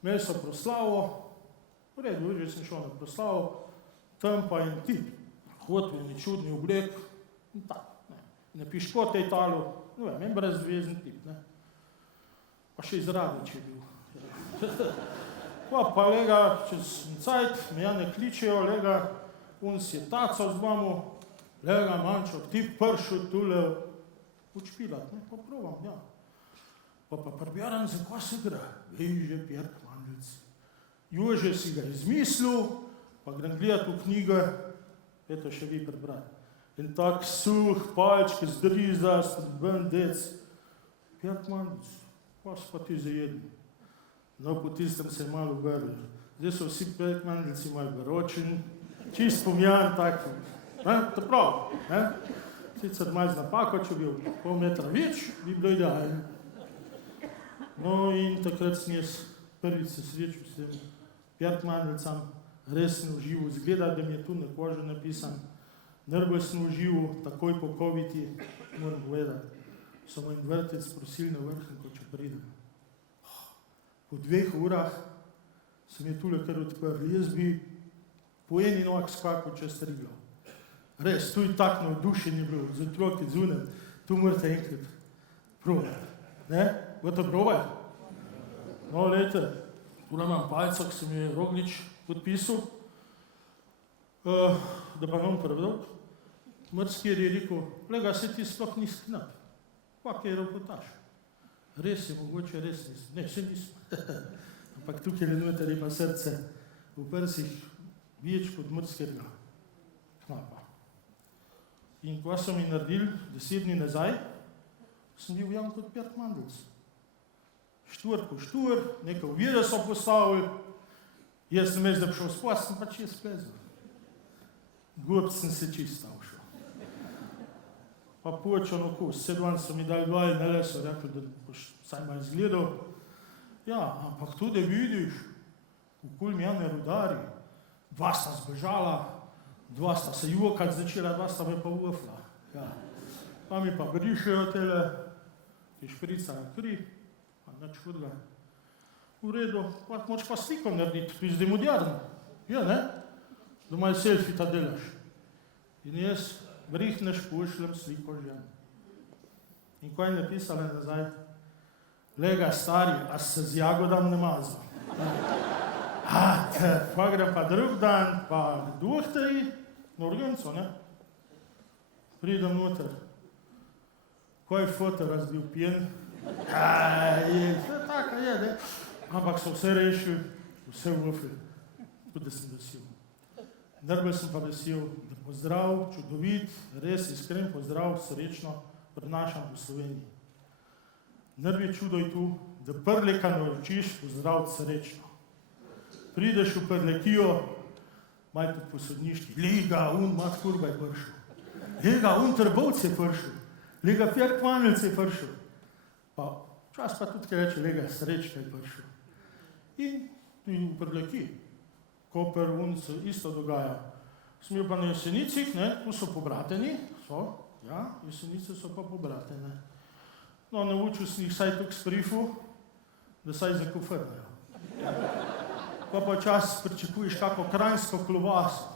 Imeli so proslavo, v redu, že sem šel na proslavo, tam pa en tip, hotel mi čudni oblek, in tako, ne piškote Italu, ne vem, en brezvezen tip, ne. Pa še iz Radič je bil. Pa lega, čez cajt, me ja ne kličejo, lega, on si je tacal z vamo, lega, mančo, tip pršel tule učpilat, ne, pa provam, ja. Pa prebjaram, za ko se gra, vej že Pjert Mandlc. Jože si ga izmislil, pa grem gledat v knjige, eto še vi prebrati. In tak suh, palčke, zdrizast, bendec. Pjert Mandlc, pa so pa ti zajedni. No, po tistem se je malo vrli. Zdaj so vsi Pjert Mandlci malo veročeni, čist pomjan, tak, to prav, ne? Sicer malo z napako, če bi bil pol metra več, bi bilo idealno. No, in takrat sem jaz prvič se srečal s tem Pjert Mandlcem, res sem užival, izgleda, da mi je tu na koži napisan. Najbolj sem užival, takoj po COVID-i, moram povedati, so moj vrtec prosili na Vrhniko, če pridem. Po 2 urah sem je tule kar odprl, jaz bi po eni nog skakal čez Triglav. Res, tu je tak navdušen je bil, z otroki zunaj, tu morate enkrat probati, ne? Bo to probaj? No, lejte, tule imam palco, ki se mi je Roglič podpisal, da pa ne bom predolg. Mrskir je rekel, lega, se ti sploh nisi knap, kvak je reportaž. Res je, mogoče res nisem, ne, še nisem. Ampak tukaj noter je pa srce v prsih več kot Mrskirga knapa. In ko so mi naredili 10 dni nazaj, sem bil jan kot Pert Mandelc. Štur po štur, neke ovire so postavili, jaz sem da bi šel spat, sem pač jaz plezal. Glup sem se čisto všel. Pa počel okus, 7 so mi dali dol, ne so rekli, da boš vsaj malo izgledal. Ja, ampak tudi vidiš, okoli mi ne rudari, 2 sta zbežala, 2 sta se jokati začela, 2 sta me pa ufla. Ja. Pa mi pa brišejo tele, ki špricajo kri, pa nič hudega. V redu, pa moč pa sliko narediti, pizdi modern. Ja, ne? Doma je selfie ta delaš. In jaz brihneš pošljem sliko žen. In ko je napisala nazaj, lega stari, a se z jagodam ne mazal. Pa grem pa drug dan, pa dohtri, na urgenco, ne? Pridem noter. Ko je foto razbil pijen, vse tako je, ne? Ampak so vse rešili, vse vlofili, tudi da sem vesel. Najbolj sem pa vesel, da pozdrav, čudovit, res iskren pozdrav, srečno prenašam v Sloveniji. Najbolj čudo je tu, da Prleka naučiš pozdraviti srečno. Prideš v Prlekijo, malo tudi po sodniški, lega, mat kurba je prišel. Lega, Trbovc je prišel. Lega, Pert Mandelc je prišel. Pa čas pa tudi, kaj reče, lega, srečka je prišel. In v Prlekiji, Koper, se isto dogaja. Sem bil pa na Jesenicih, ne, tu so pobrateni, Jesenice so pa pobratene. No, naučil sem jih saj tuk sprifu, da saj zakufrnajo. Pa čas pričakuješ kako kranjsko klobaso,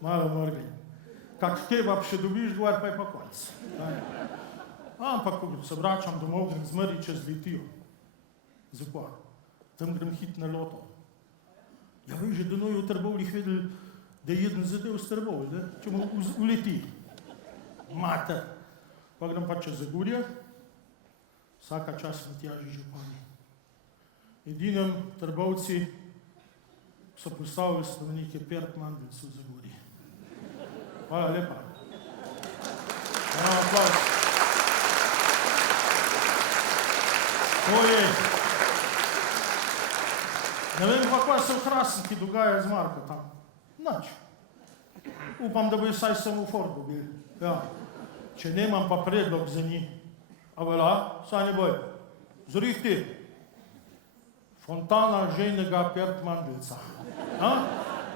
malo mrgli. Kak kebab še dobiš gor, pa je pa konc. Ampak, ko se vračam domov, grem zmrli čez Litijo. Zakaj? Tam grem hit na loto. Ja, veš, že danoj v Trbovljih vedeli, da je jeden zadev s Trbovlj, ne? Če mu uleti. Mater. Pa grem pa čez Zagorje, vsaka čas v Matjaži župani. Edinem Trbovci so postavili spomenike Pert Mandelc v Zagorje. Hvala lepa. Aplauz. To je. Ne vem pa, kaj se v Hrastniku dogaja z Marko tam. Nič. Upam, da bo vsaj semafor dobil. Ja. Če nemam pa predlog za njih. A vela, saj ne boj. Zrihti. Fontana ženega Pert Mandelca.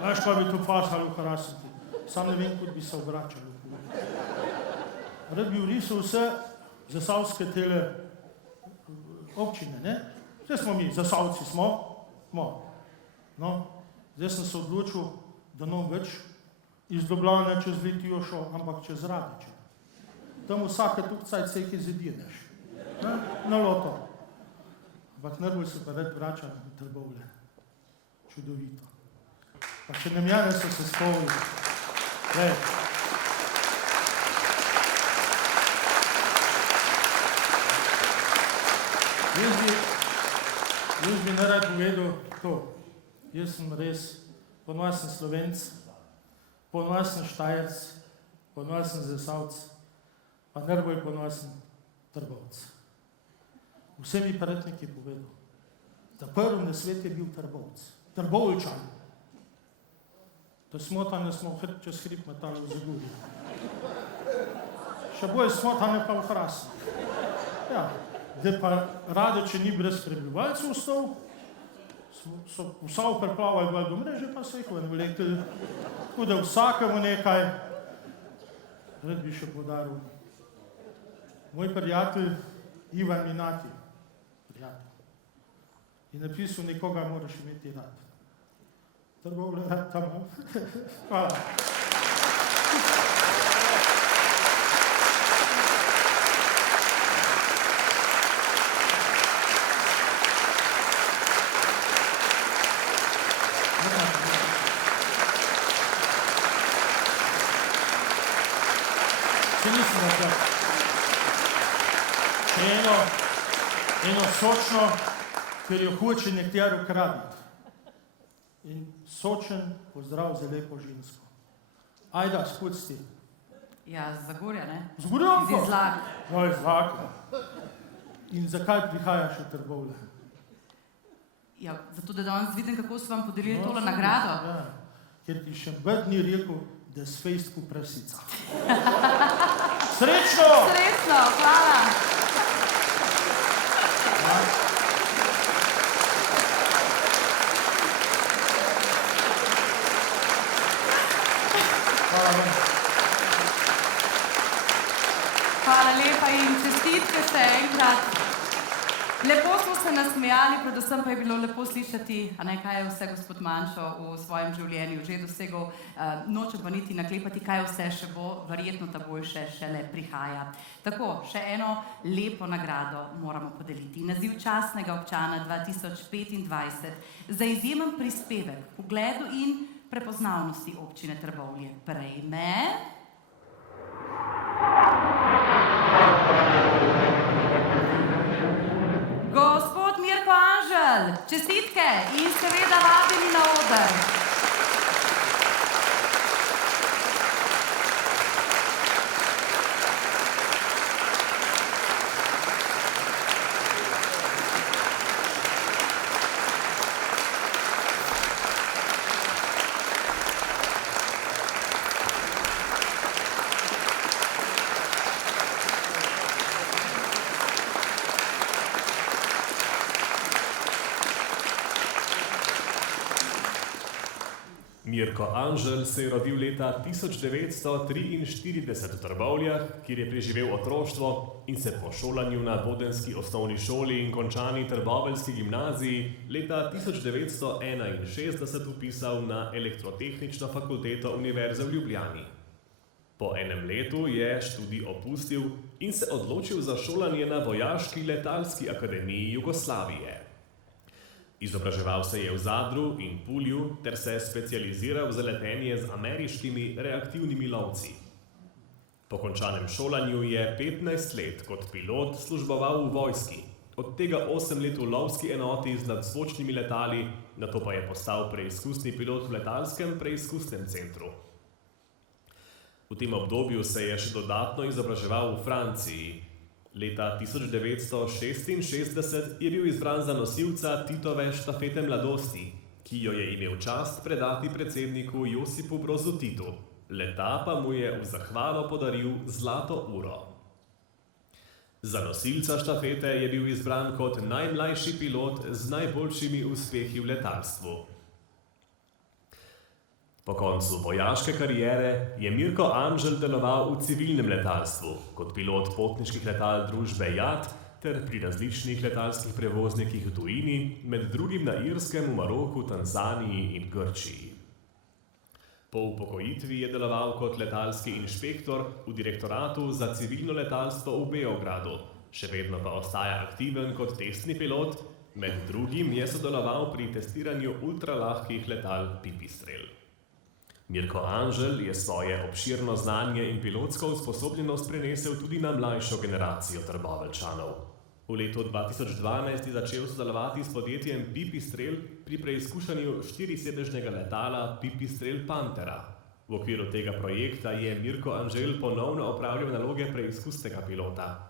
Veš, pa bi tu fasali v Hrastniku. Sam ne vem, kot bi se obračali. Rad bi vrisal vse zasavske tele občine, ne? Vse smo mi, zasavci smo. No, zdaj sem se odločil, da ne več iz Ljubljane čez Litijo šel, ampak čez Radeče. Tam vsake tukaj cejke zedineš. Na loto. Ampak najbolj se pa rad vračam v Trbovlje. Čudovito. Pa še namjane so se stovili. Jaz bi nerad povedal to. Jaz sem res ponosen Slovenc, ponosen Štajerc, ponosen Zasavc, pa najbolj ponosen Trbovc. Vse mi pa rad nekaj povedal. Da prvi na svet je bil Trbovc. Trbovlčan. To je smotanje smo čez hrib metali v Zagorju. Še bolj smotanje pa v Hrastniku. Ja. Da pa Radeče ni brez prebivalcev ostal, so vsa preplavali bolj do mreže, pa so jih ven vlekli. Tako da vsakemu nekaj, rad bi še podaril. Moj prijatelj Ivan Minati, je napisal, nekoga moraš imeti rad. Trbovlje rad tam. Hvala. Eno sočno, ker jo hoče nekjer ukraditi. In sočen pozdrav za lepo žensko. Ajda, skud si ti. Ja, z Zagorja, ne? Z Zagorja? Iz Izlak. No, iz Izlaka. In zakaj prihajaš v Trbovlje? Ja, zato, da danes vidim, kako so vam podelili tole nagrado. Ja, ker ti še bed ni rekel, da s fejstku prasica. Srečno! Srečno, hvala. Hvala lepa in čestitke še enkrat. Lepo smo se nasmejali, predvsem pa je bilo lepo slišati, kaj je vse gospod Manjšo v svojem življenju že dosegel. Nočem pa niti naklepati, kaj vse še bo, verjetno ta boljše šele prihaja. Tako, še eno lepo nagrado moramo podeliti. Naziv častnega občana 2025 za izjemen prispevek k ugledu in prepoznavnosti občine Trbovlje prejme... Gospod Mirko Anžel, čestitke in seveda vabljeni na oder. Mirko Anžel se je rodil leta 1943 v Trbovljah, kjer je preživel otroštvo in se po šolanju na bodenski osnovni šoli in končani trboveljski gimnaziji leta 1961 vpisal na Elektrotehnično fakulteto Univerze v Ljubljani. Po enem letu je študij opustil in se odločil za šolanje na Vojaški letalski akademiji Jugoslavije. Izobraževal se je v Zadru in Pulju ter se specializiral za letenje z ameriškimi reaktivnimi lovci. Po končanem šolanju je 15 let kot pilot služboval v vojski, od tega 8 let v lovski enoti z nadzvočnimi letali, nato pa je postal preizkusni pilot v letalskem preizkusnem centru. V tem obdobju se je še dodatno izobraževal v Franciji. Leta 1966 je bil izbran za nosilca Titove štafete mladosti, ki jo je imel čast predati predsedniku Josipu Brozu Titu. Leta pa mu je v zahvalo podaril zlato uro. Za nosilca štafete je bil izbran kot najmlajši pilot z najboljšimi uspehi v letalstvu. Po koncu vojaške kariere je Mirko Anžel deloval v civilnem letalstvu, kot pilot potniških letal družbe JAT ter pri različnih letalskih prevoznikih v tujini, med drugim na Irskem, v Maroku, Tanzaniji in Grčiji. Po upokojitvi je deloval kot letalski inšpektor v direktoratu za civilno letalstvo v Beogradu, še vedno pa ostaja aktiven kot testni pilot, med drugim je sodeloval pri testiranju ultralahkih letal Pipistrel. Mirko Anžel je svoje obširno znanje in pilotsko usposobljenost prenesel tudi na mlajšo generacijo Trboveljčanov. V letu 2012 je začel sodelovati s podjetjem Pipistrel pri preizkušanju štirisedežnega letala Pipistrel Pantera. V okviru tega projekta je Mirko Anžel ponovno opravljal naloge preizkusnega pilota.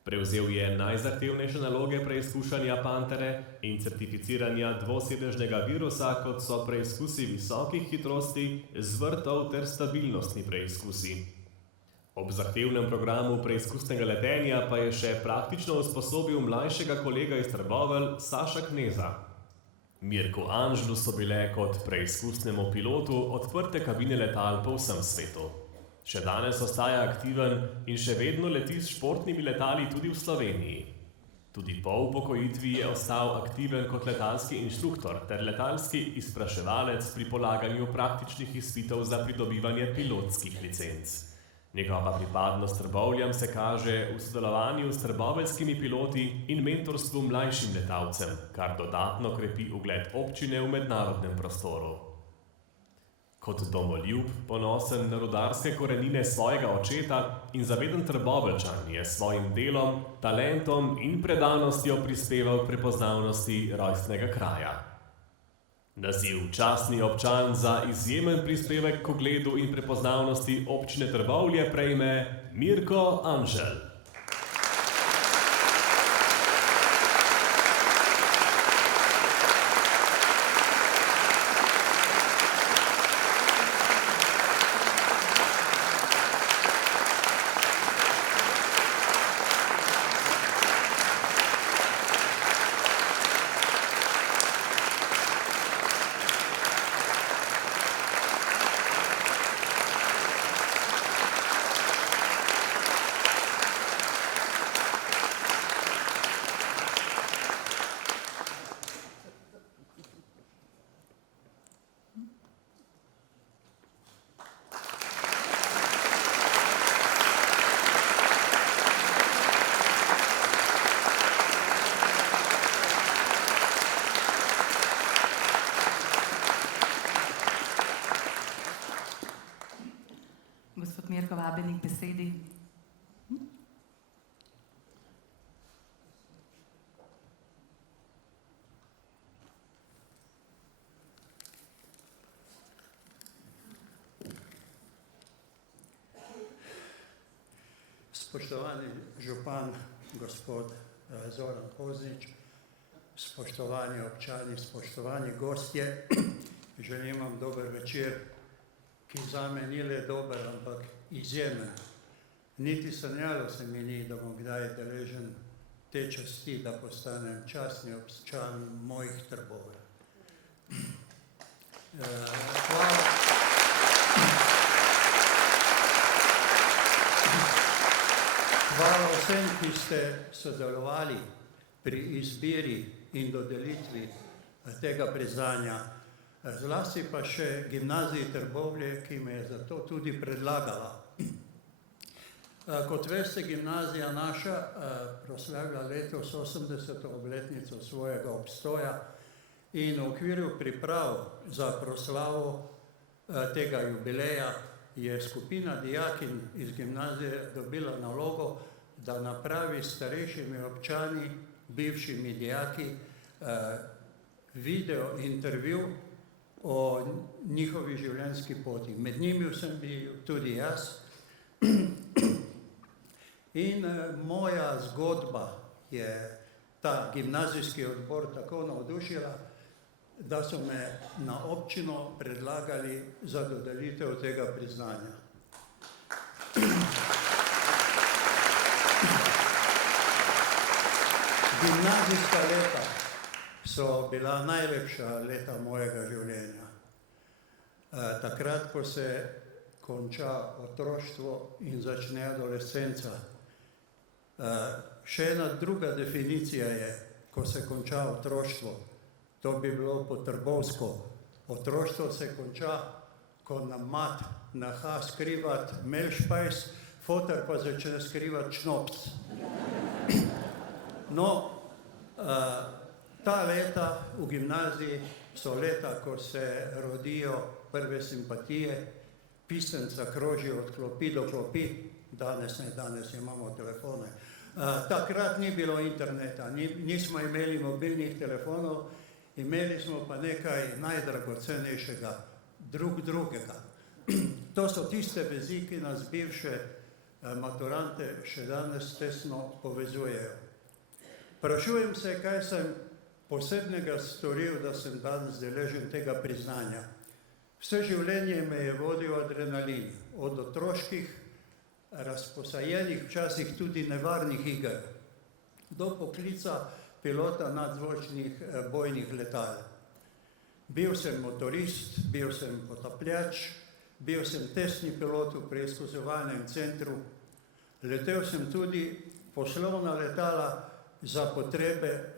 Prevzel je najzahtevnejše naloge preizkušanja Pantere in certificiranja dvosedežnega virusa, kot so preizkusi visokih hitrosti, zvrtov ter stabilnostni preizkusi. Ob zahtevnem programu preizkusnega letenja pa je še praktično usposobil mlajšega kolega iz Trbovelj, Saša Kneza. Mirku Anželu so bile kot preizkusnemu pilotu odprte kabine letal po vsem svetu. Še danes ostaja aktiven in še vedno leti s športnimi letali tudi v Sloveniji. Tudi po upokojitvi je ostal aktiven kot letalski inštruktor ter letalski izpraševalec pri polaganju praktičnih izpitov za pridobivanje pilotskih licenc. Njegova pripadnost Trbovljam se kaže v sodelovanju s trboveljskimi piloti in mentorstvu mlajšim letalcem, kar dodatno krepi ugled občine v mednarodnem prostoru. Kot domoljub, ponosen na rudarske korenine svojega očeta in zaveden Trboveljčan je s svojim delom, talentom in predanostjo prispeval k prepoznavnosti rojstnega kraja. Naziv častni občan za izjemen prispevek k ugledu in prepoznavnosti občine Trbovlje prejme Mirko Anžel. spoštovani župan, gospod Zoran Poznič, spoštovani občani, spoštovani gostje, želim vam dober večer, ki zame ni le dober, ampak izjemen. Niti sanjalo se mi ni, da bom kdaj deležen te časti, da postanem častni občan mojih Trbovelj. Hvala vsem, ki ste sodelovali pri izbiri in dodelitvi tega priznanja. Zlasti pa še gimnaziji Trbovlje, ki me je za to tudi predlagala. Kot veste, gimnazija naša proslavlja letos 80. obletnico svojega obstoja in v okviru priprav za proslavo tega jubileja je skupina dijakinj iz gimnazije dobila nalogo, da napravi starejšimi občani, bivšimi dijaki, video intervju o njihovi življenjski poti. Med njimi sem bil tudi jaz. In moja zgodba je ta gimnazijski odbor tako navdušila, da so me na občino predlagali za dodelitev tega priznanja. Gimnazijska leta so bila najlepša leta mojega življenja. Takrat, ko se konča otroštvo in začne adolescenca. Še ena druga definicija je, ko se konča otroštvo. To bi bilo po trbovsko. Otroštvo se konča, ko nam mat naha skrivat melšpajs, foter pa začne skrivat šnopc. No, ta leta v gimnaziji so leta, ko se rodijo prve simpatije, pisemca krožijo od klopi do klopi, danes imamo telefone. Takrat ni bilo interneta, nismo imeli mobilnih telefonov, imeli smo pa nekaj najdragocenejšega, drugega. To so tiste vezi, ki nas bivše maturante še danes tesno povezujejo. Sprašujem se, kaj sem posebnega storil, da sem danes deležen tega priznanja. Vse življenje me je vodil adrenalin, od otroških, razposajenih, včasih tudi nevarnih iger, do poklica pilota nadzvočnih bojnih letal. Bil sem motorist, bil sem potapljač, bil sem testni pilot v preizkusovalnem centru, letel sem tudi poslovna letala za potrebe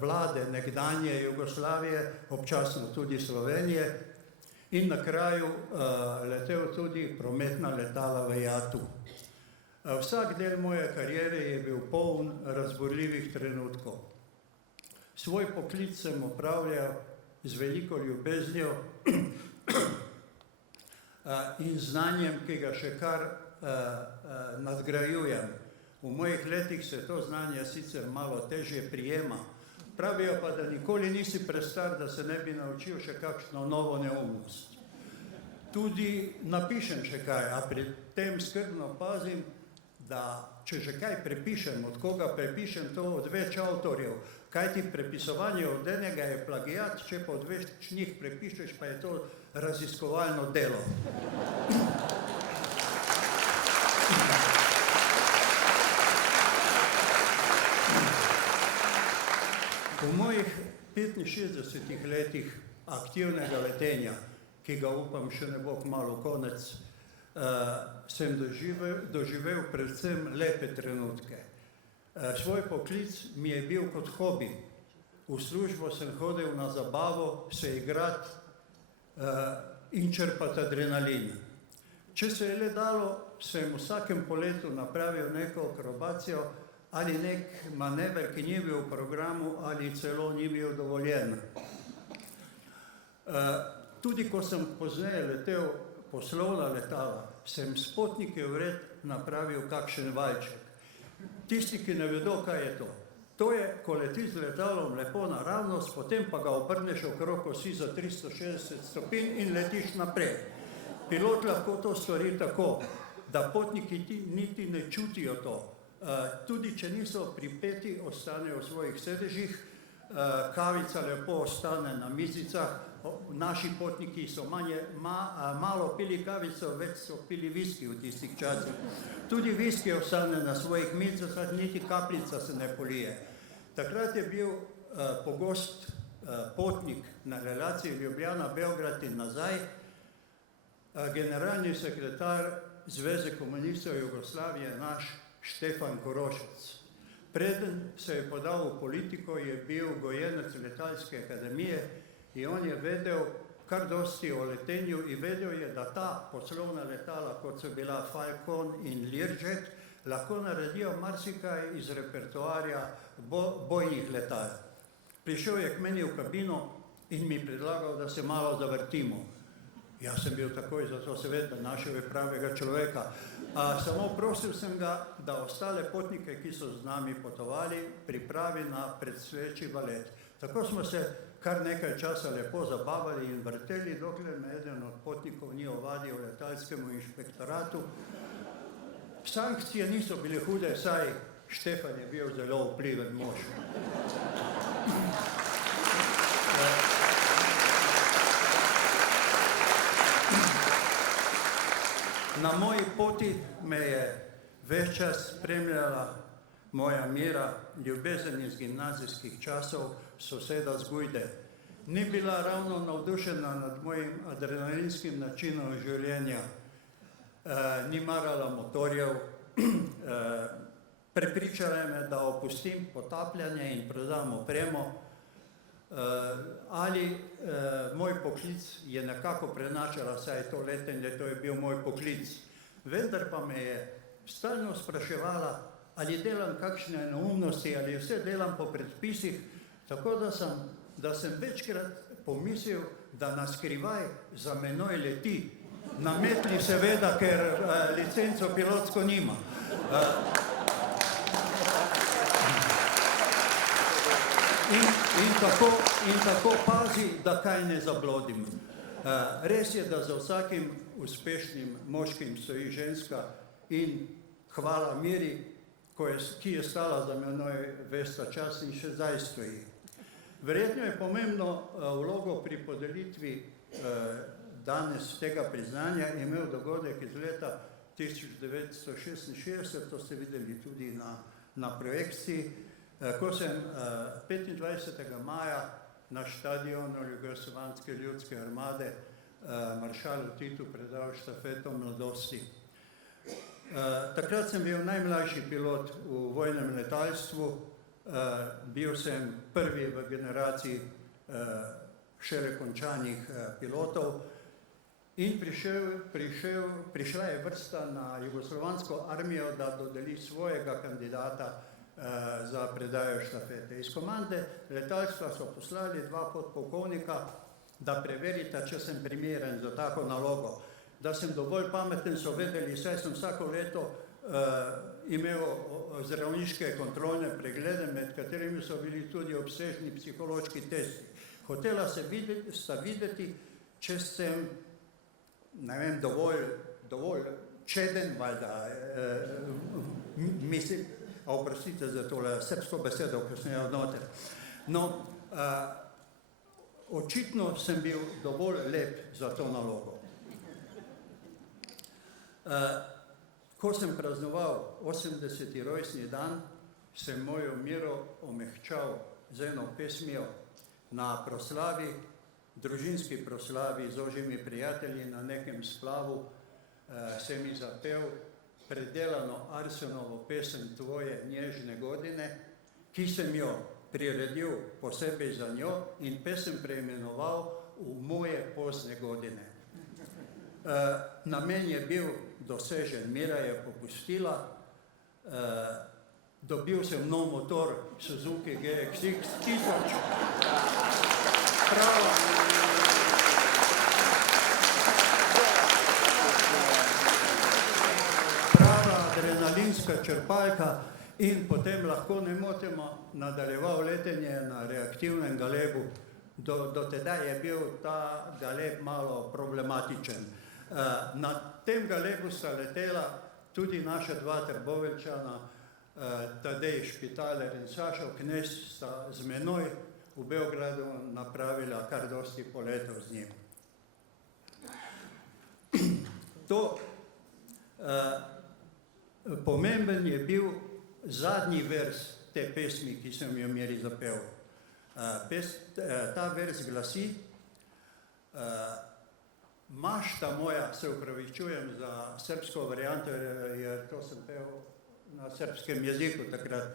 vlade nekdanje Jugoslavije, občasno tudi Slovenije, in na kraju letel tudi prometna letala v JAT-u. Vsak del moje kariere je bil poln razburljivih trenutkov. Svoj poklic sem opravljal z veliko ljubeznijo in znanjem, ki ga še kar nadgrajujem. V mojih letih se to znanje sicer malo težje prijema. Pravijo pa, da nikoli nisi prestar, da se ne bi naučil še kakšno novo neumnost. Tudi napišem še kaj, a pri tem skrbno pazim, da če že kaj prepišem, od koga prepišem to od več avtorjev, kajti prepisovanje od enega je plagijat, če pa od več njih prepišeš, pa je to raziskovalno delo. V mojih 65 letih aktivnega letenja, ki ga upam še ne bo kmalu konec, sem doživel predvsem lepe trenutke. Svoj poklic mi je bil kot hobi. V službo sem hodil na zabavo, se igrati in črpati adrenalin. Če se je le dalo, sem vsakem poletu napravil neko akrobacijo ali nek manever, ki ni bil v programu ali celo ni bil dovoljen. Tudi ko sem pozneje letel poslovna letala, sem s potniki vred napravil kakšen valček. Tisti, ki ne vedo, kaj je to. To je, ko letiš z letalom lepo naravnost, potem pa ga obrneš okrog osi za 360 stopinj in letiš naprej. Pilot lahko to stori tako, da potniki niti ne čutijo to. Tudi če niso pripeti, ostanejo v svojih sedežih, kavica lepo ostane na mizicah. Naši potniki so malo pili kavico, več so pili viski v tistih časih. Tudi viski ostane na svojih mizicah, niti kapljica se ne polije. Takrat je bil pogost potnik na relaciji Ljubljana-Beograd in nazaj, generalni sekretar Zveze komunistov Jugoslavije, naš Štefan Korošec. Preden se je podal v politiko, je bil gojenec letalske akademije in on je vedel kar dosti o letenju in vedel je, da ta poslovna letala, kot so bila Falcon in Learjet, lahko naredijo marsikaj iz repertoarja bojnih letal. Prišel je k meni v kabino in mi predlagal, da se malo zavrtimo. Jaz sem bil takoj za to seveda, našel je pravega človeka. Samo prosil sem ga, da ostale potnike, ki so z nami potovali, pripravi na predstoječi balet. Tako smo se kar nekaj časa lepo zabavali in vrteli, dokler me eden od potnikov ni ovadil letalskemu inšpektoratu. Sankcije niso bile hude, saj Štefan je bil zelo vpliven mož. Na moji poti me je ves čas spremljala moja Mira, ljubezen iz gimnazijskih časov, soseda z Gujde. Ni bila ravno navdušena nad mojim adrenalinskim načinom življenja. Ni marala motorjev, prepričala me, da opustim potapljanje in prodam opremo, ali moj poklic je nekako prenašala, saj to letenje, to je bil moj poklic. Vendar pa me je stalno spraševala, ali delam kakšne neumnosti, ali vse delam po predpisih, tako da sem večkrat pomislil, da na skrivaj za menoj leti. Na metli seveda, ker licenco pilotsko nima. In tako pazi, da kaj ne zablodim. Res je, da za vsakim uspešnim moškim stoji ženska in hvala Miri, ki je stala za menoj ves ta čas in še zdaj stoji. Verjetno je pomembno vlogo pri podelitvi danes tega priznanja imel dogodek iz leta 1966, to ste videli tudi na projekciji, ko sem 25. maja na štadionu Jugoslovanske ljudske armade maršalu Titu predal štafeto mladosti. Takrat sem bil najmlajši pilot v vojnem letalstvu, bil sem prvi v generaciji šele končanih pilotov in prišla je vrsta na Jugoslovansko armijo, da dodeli svojega kandidata za predajo štafete. Iz komande letalstva so poslali 2 podpolkovnika, da preverita, če sem primeren za tako nalogo. Da sem dovolj pameten, so vedeli, saj sem vsako leto imel zdravniške kontrolne preglede, med katerimi so bili tudi obsežni psihološki testi. Hotela sta videti, če sem, ne vem, dovolj čeden, valjda, mislim, oprostite za tole srbsko besedo, ko sem jo odnoter. No, očitno sem bil dovolj lep za to nalogo. Ko sem praznoval 80. rojstni dan, sem mojo Miro omehčal z eno pesmijo na proslavi, družinski proslavi z ožjimi prijatelji na nekem splavu, sem ji zapel predelano Arsenovo pesem Tvoje nježne godine, ki sem jo priredil posebej za njo in pesem preimenoval v Moje pozne godine. Namen je bil dosežen, Mira je popustila, dobil sem nov motor Suzuki GX-X 1000, prava adrenalinska črpalka in potem lahko nemoteno nadaljeval letenje na reaktivnem galebu. Do tedaj je bil ta galeb malo problematičen. Na tem galebu sta letela tudi naša dva Trboveljčana, Tadej Špitaler in Sašo Knez, sta z menoj v Beogradu napravila kar dosti poletov z njim. Pomemben je bil zadnji vers te pesmi, ki sem jo Miri zapel. Ta vers glasi: Mašta moja, se upravičujem za srbsko varianto, jer to sem pel na srpskem jeziku takrat.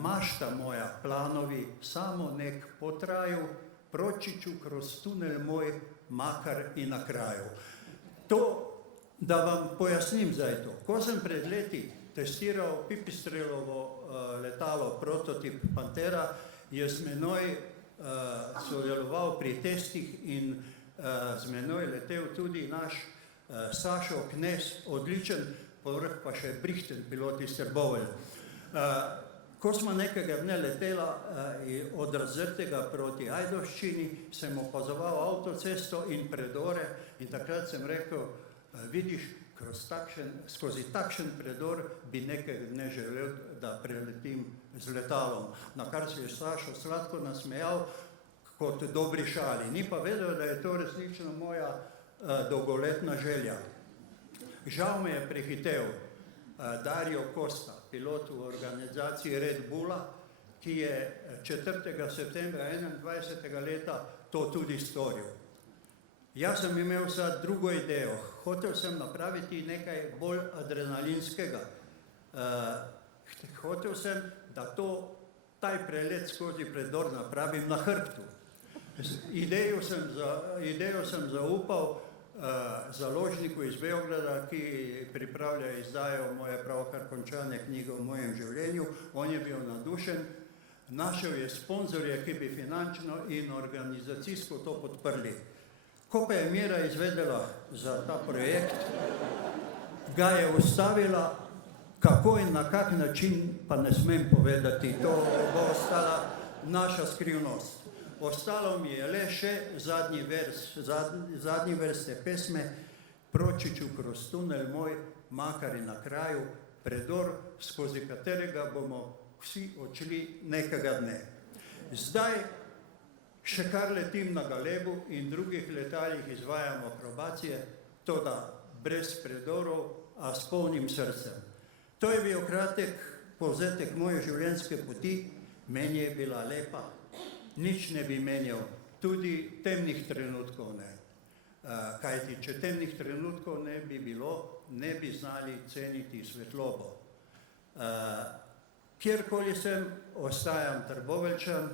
Mašta moja, planovi samo nek potraju, proći ću kroz tunel moj, makar i na kraju. To, da vam pojasnim zdaj to. Ko sem pred leti testiral Pipistrelovo letalo, prototip Pantera, je z menoj sodeloval pri testih in z menoj letel tudi naš Sašo Knez, odličen, povrh pa še Brichten pilot iz Trbovelj. Ko smo nekega dne letela od Razrtega proti Ajdovščini, sem opazoval avtocesto in predore in takrat sem rekel, vidiš, skozi takšen predor bi nekaj dne želel, da preletim z letalom. Na kar se je Sašo sladko nasmejal kot dobri šali. Ni pa vedel, da je to resnično moja dolgoletna želja. Žal me je prehitel Dario Costa, pilot v organizaciji Red Bulla, ki je 4. septembra 21. leta to tudi storil. Jaz sem imel sad drugo idejo. Hotel sem napraviti nekaj bolj adrenalinskega. Hotel sem, da taj prelet skozi predor napravim na hrbtu. Idejo sem zaupal založniku iz Beograda, ki pripravlja izdajo moje pravkar končane knjige o mojem življenju. On je bil navdušen, našel je sponzorje, ki bi finančno in organizacijsko to podprli. Ko pa je Mira izvedela za ta projekt, ga je ustavila, kako in na kak način, pa ne smem povedati, to bo ostala naša skrivnost. Ostalo mi je le še zadnji vers te pesme, proći ću kroz tunel moj, makar i na kraju, predor, skozi katerega bomo vsi odšli nekega dne. Zdaj še kar letim na Galebu in drugih letalih izvajam akrobacije, toda brez predorov, a s polnim srcem. To je bil kratek povzetek moje življenjske poti, meni je bila lepa. Nič ne bi menjal, tudi temnih trenutkov ne. Kajti, če temnih trenutkov ne bi bilo, ne bi znali ceniti svetlobo. Kjerkoli sem, ostajam Trboveljčan,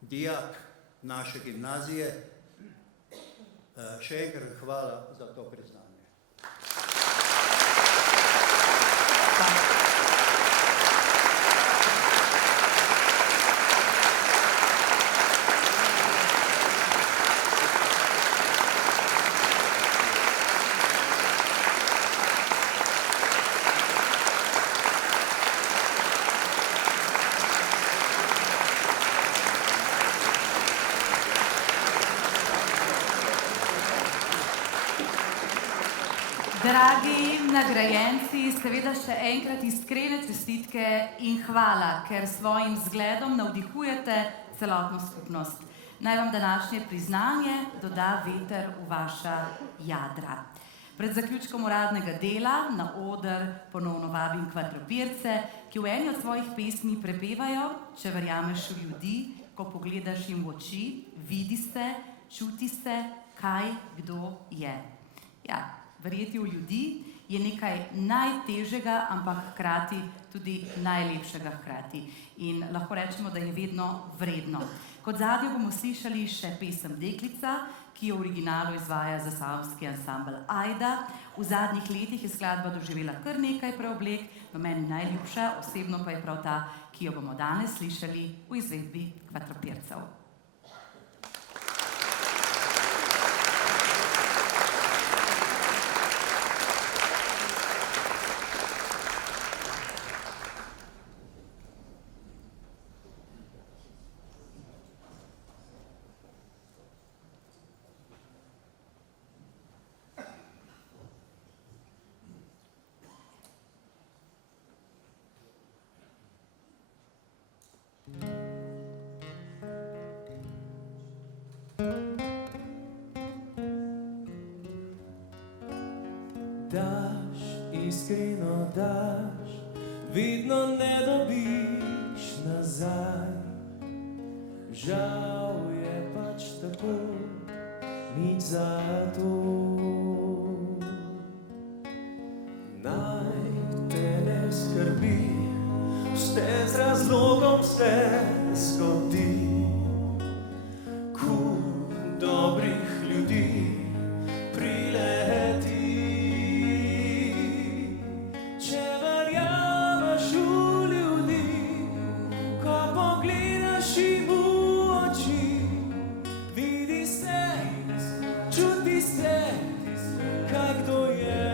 dijak naše gimnazije. Še enkrat hvala za to priznanje. Dragi nagrajenci, seveda še enkrat iskrene čestitke in hvala, ker s svojim zgledom navdihujete celotno skupnost. Naj vam današnje priznanje doda veter v vaša jadra. Pred zaključkom uradnega dela na oder ponovno vabim kvadropirce, ki v eni od svojih pesmi prepevajo: če verjameš v ljudi, ko pogledaš jim v oči, vidi se, čuti se, kaj kdo je. Ja, verjeti v ljudi je nekaj najtežjega, ampak hkrati tudi najlepšega hkrati. In lahko rečemo, da je vedno vredno. Kot zadnjo bomo slišali še pesem Deklica, ki jo v originalu izvaja zasavski ansambel Ajda. V zadnjih letih je skladba doživela kar nekaj preoblek, no meni najljubša osebno pa je prav ta, ki jo bomo danes slišali v izvedbi kvadropircev. Daš, iskreno daš, vedno ne dobiš nazaj. Žal je pač tako, nič za to. Naj te ne skrbi, vse z razlogom se zgodi. Kup dobrih ljudi prileti. Če verjameš v ljudi, ko pogledaš jim v oči, vidi se, čuti se, kaj kdo je.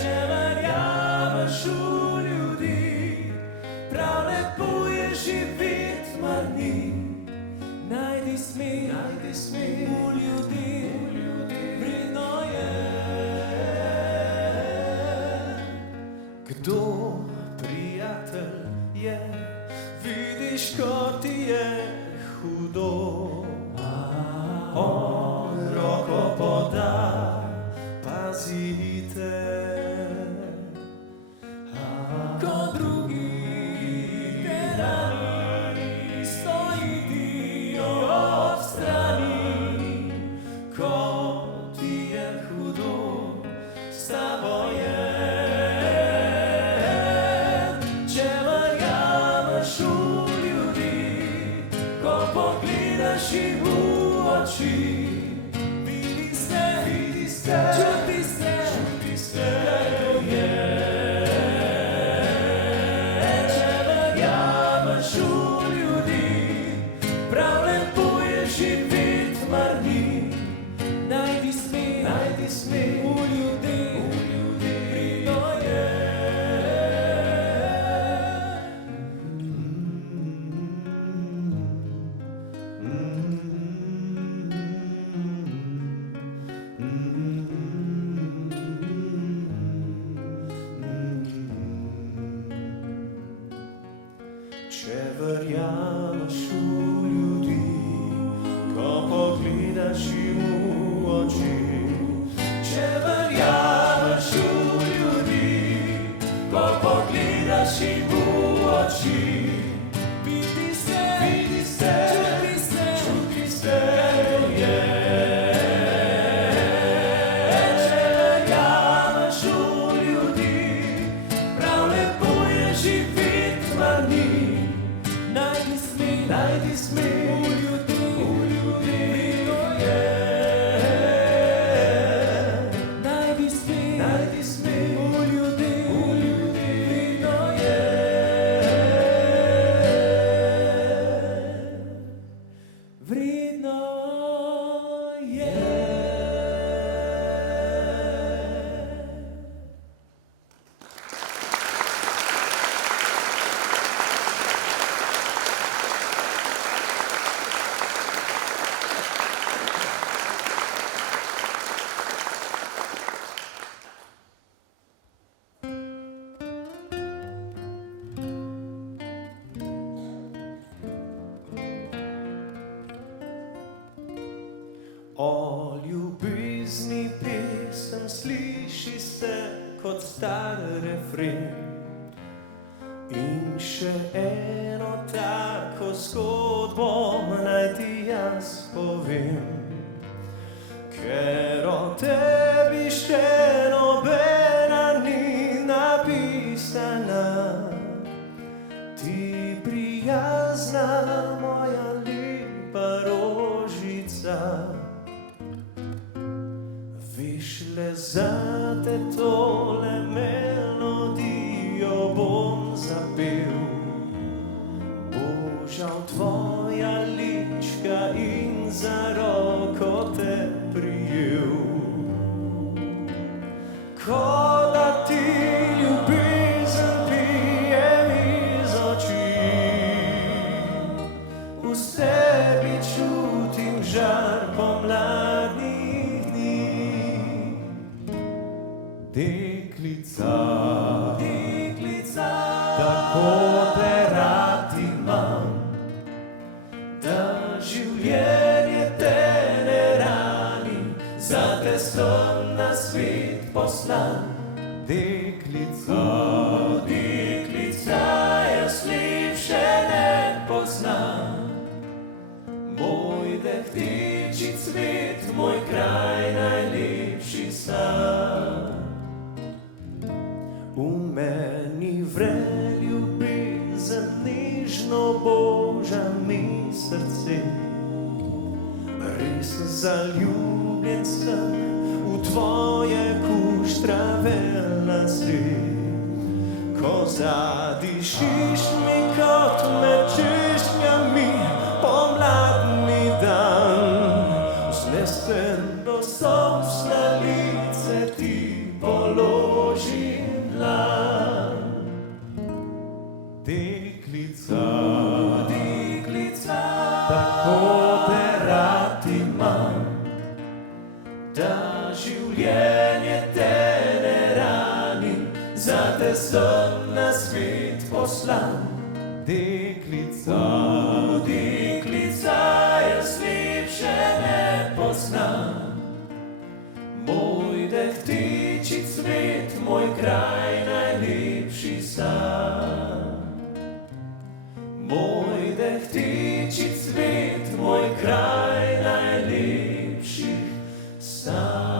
Če verjameš v ljudi, prav lepo je živeti, mar ni. Najdi smer v ljudi, vredno je. Kdo prijatelj je, vidiš, ko ti je hudo. On roko poda, pazite. Ko drugi te rani, stoji ti ob strani. Ko ti je hudo, s tabo je. Če verjameš v ljudi, ko pogledaš jim v oči, vidi se, čuti se, kaj to je. Če verjameš v ljudi, prav lepo je živeti, mar ni. Najdi smer v ljudi, vredno je. Če verjameš v ljudi, ko pogledaš jim v oči. Če verjameš v ljudi, ko pogledaš jim v oči. Vidi se, čuti se, kaj to je. Če verjameš v ljudi, prav lepo je živeti, mar ni. Najdi smer v ljudi, vredno je. Najdi smer v ljudi, vredno je. Vredno je. O ljubezni pesem sliši se kot star refren. In še eno tako zgodbo naj ti jaz povem. Ker o tebi še nobena ni napisana, ti prijazna moja lepa rožica. Le zate tole melodijo bom zapel. Božal tvoja lička in za roko te prijel. Ko da ti ljubezen pijem iz oči, v sebi čutim žar pomladnih dni. Deklica, tako te rad imam, da vre ljubezen, nežno boža mi srce. Res zaljubljen sem v tvoje kuštrave lase. Ko zadišiš mi kot med češnjami pomladni dan, vznesen do sončne lice ti položim dlan. Deklica, deklica, tako te rad imam, da življenje te ne ranim, zate sem na svet poslan. Deklica, deklica, jaz lepše ne poznam. Moj deh tiči cvet, moj kraj najlepši sam. Moj deh tiči cvet, moj kraj najlepši sam.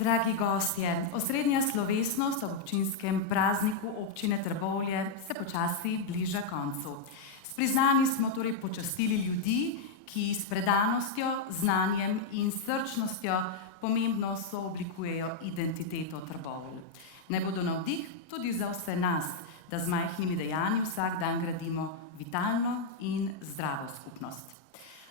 Dragi gostje, osrednja slovesnost ob občinskem prazniku občine Trbovlje se počasi bliža koncu. S priznanji smo torej počastili ljudi, ki s predanostjo, znanjem in srčnostjo pomembno sooblikujejo identiteto Trbovelj. Naj bodo navdih tudi za vse nas, da z majhnimi dejanji vsak dan gradimo vitalno in zdravo skupnost.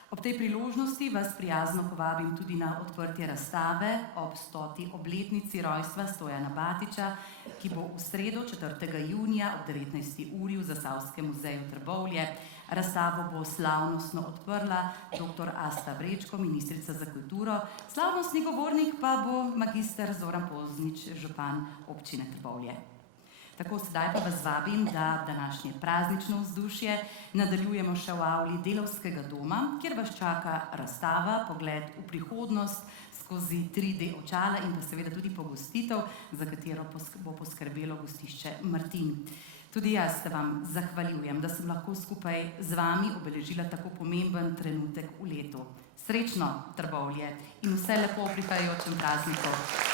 Ob tej priložnosti vas prijazno povabim tudi na odprtje razstave ob 100. obletnici rojstva Stojana Batiča, ki bo v sredo 4. junija ob 19. uri v Zasavskem muzeju Trbovlje. Razstavo bo slavnostno odprla dr. Asta Vrečko, ministrica za kulturo, slavnostni govornik pa bo magister Zoran Poznič, župan občine Trbovlje. Tako sedaj pa vas vabim, da današnje praznično vzdušje nadaljujemo še v avli Delavskega doma, kjer vas čaka razstava, pogled v prihodnost skozi 3D očala in pa seveda tudi pogostitev, za katero bo poskrbelo gostišče Martin. Tudi jaz se vam zahvaljujem, da sem lahko skupaj z vami obeležila tako pomemben trenutek v letu. Srečno, Trbovlje, in vse lepo v prihajajočem prazniku.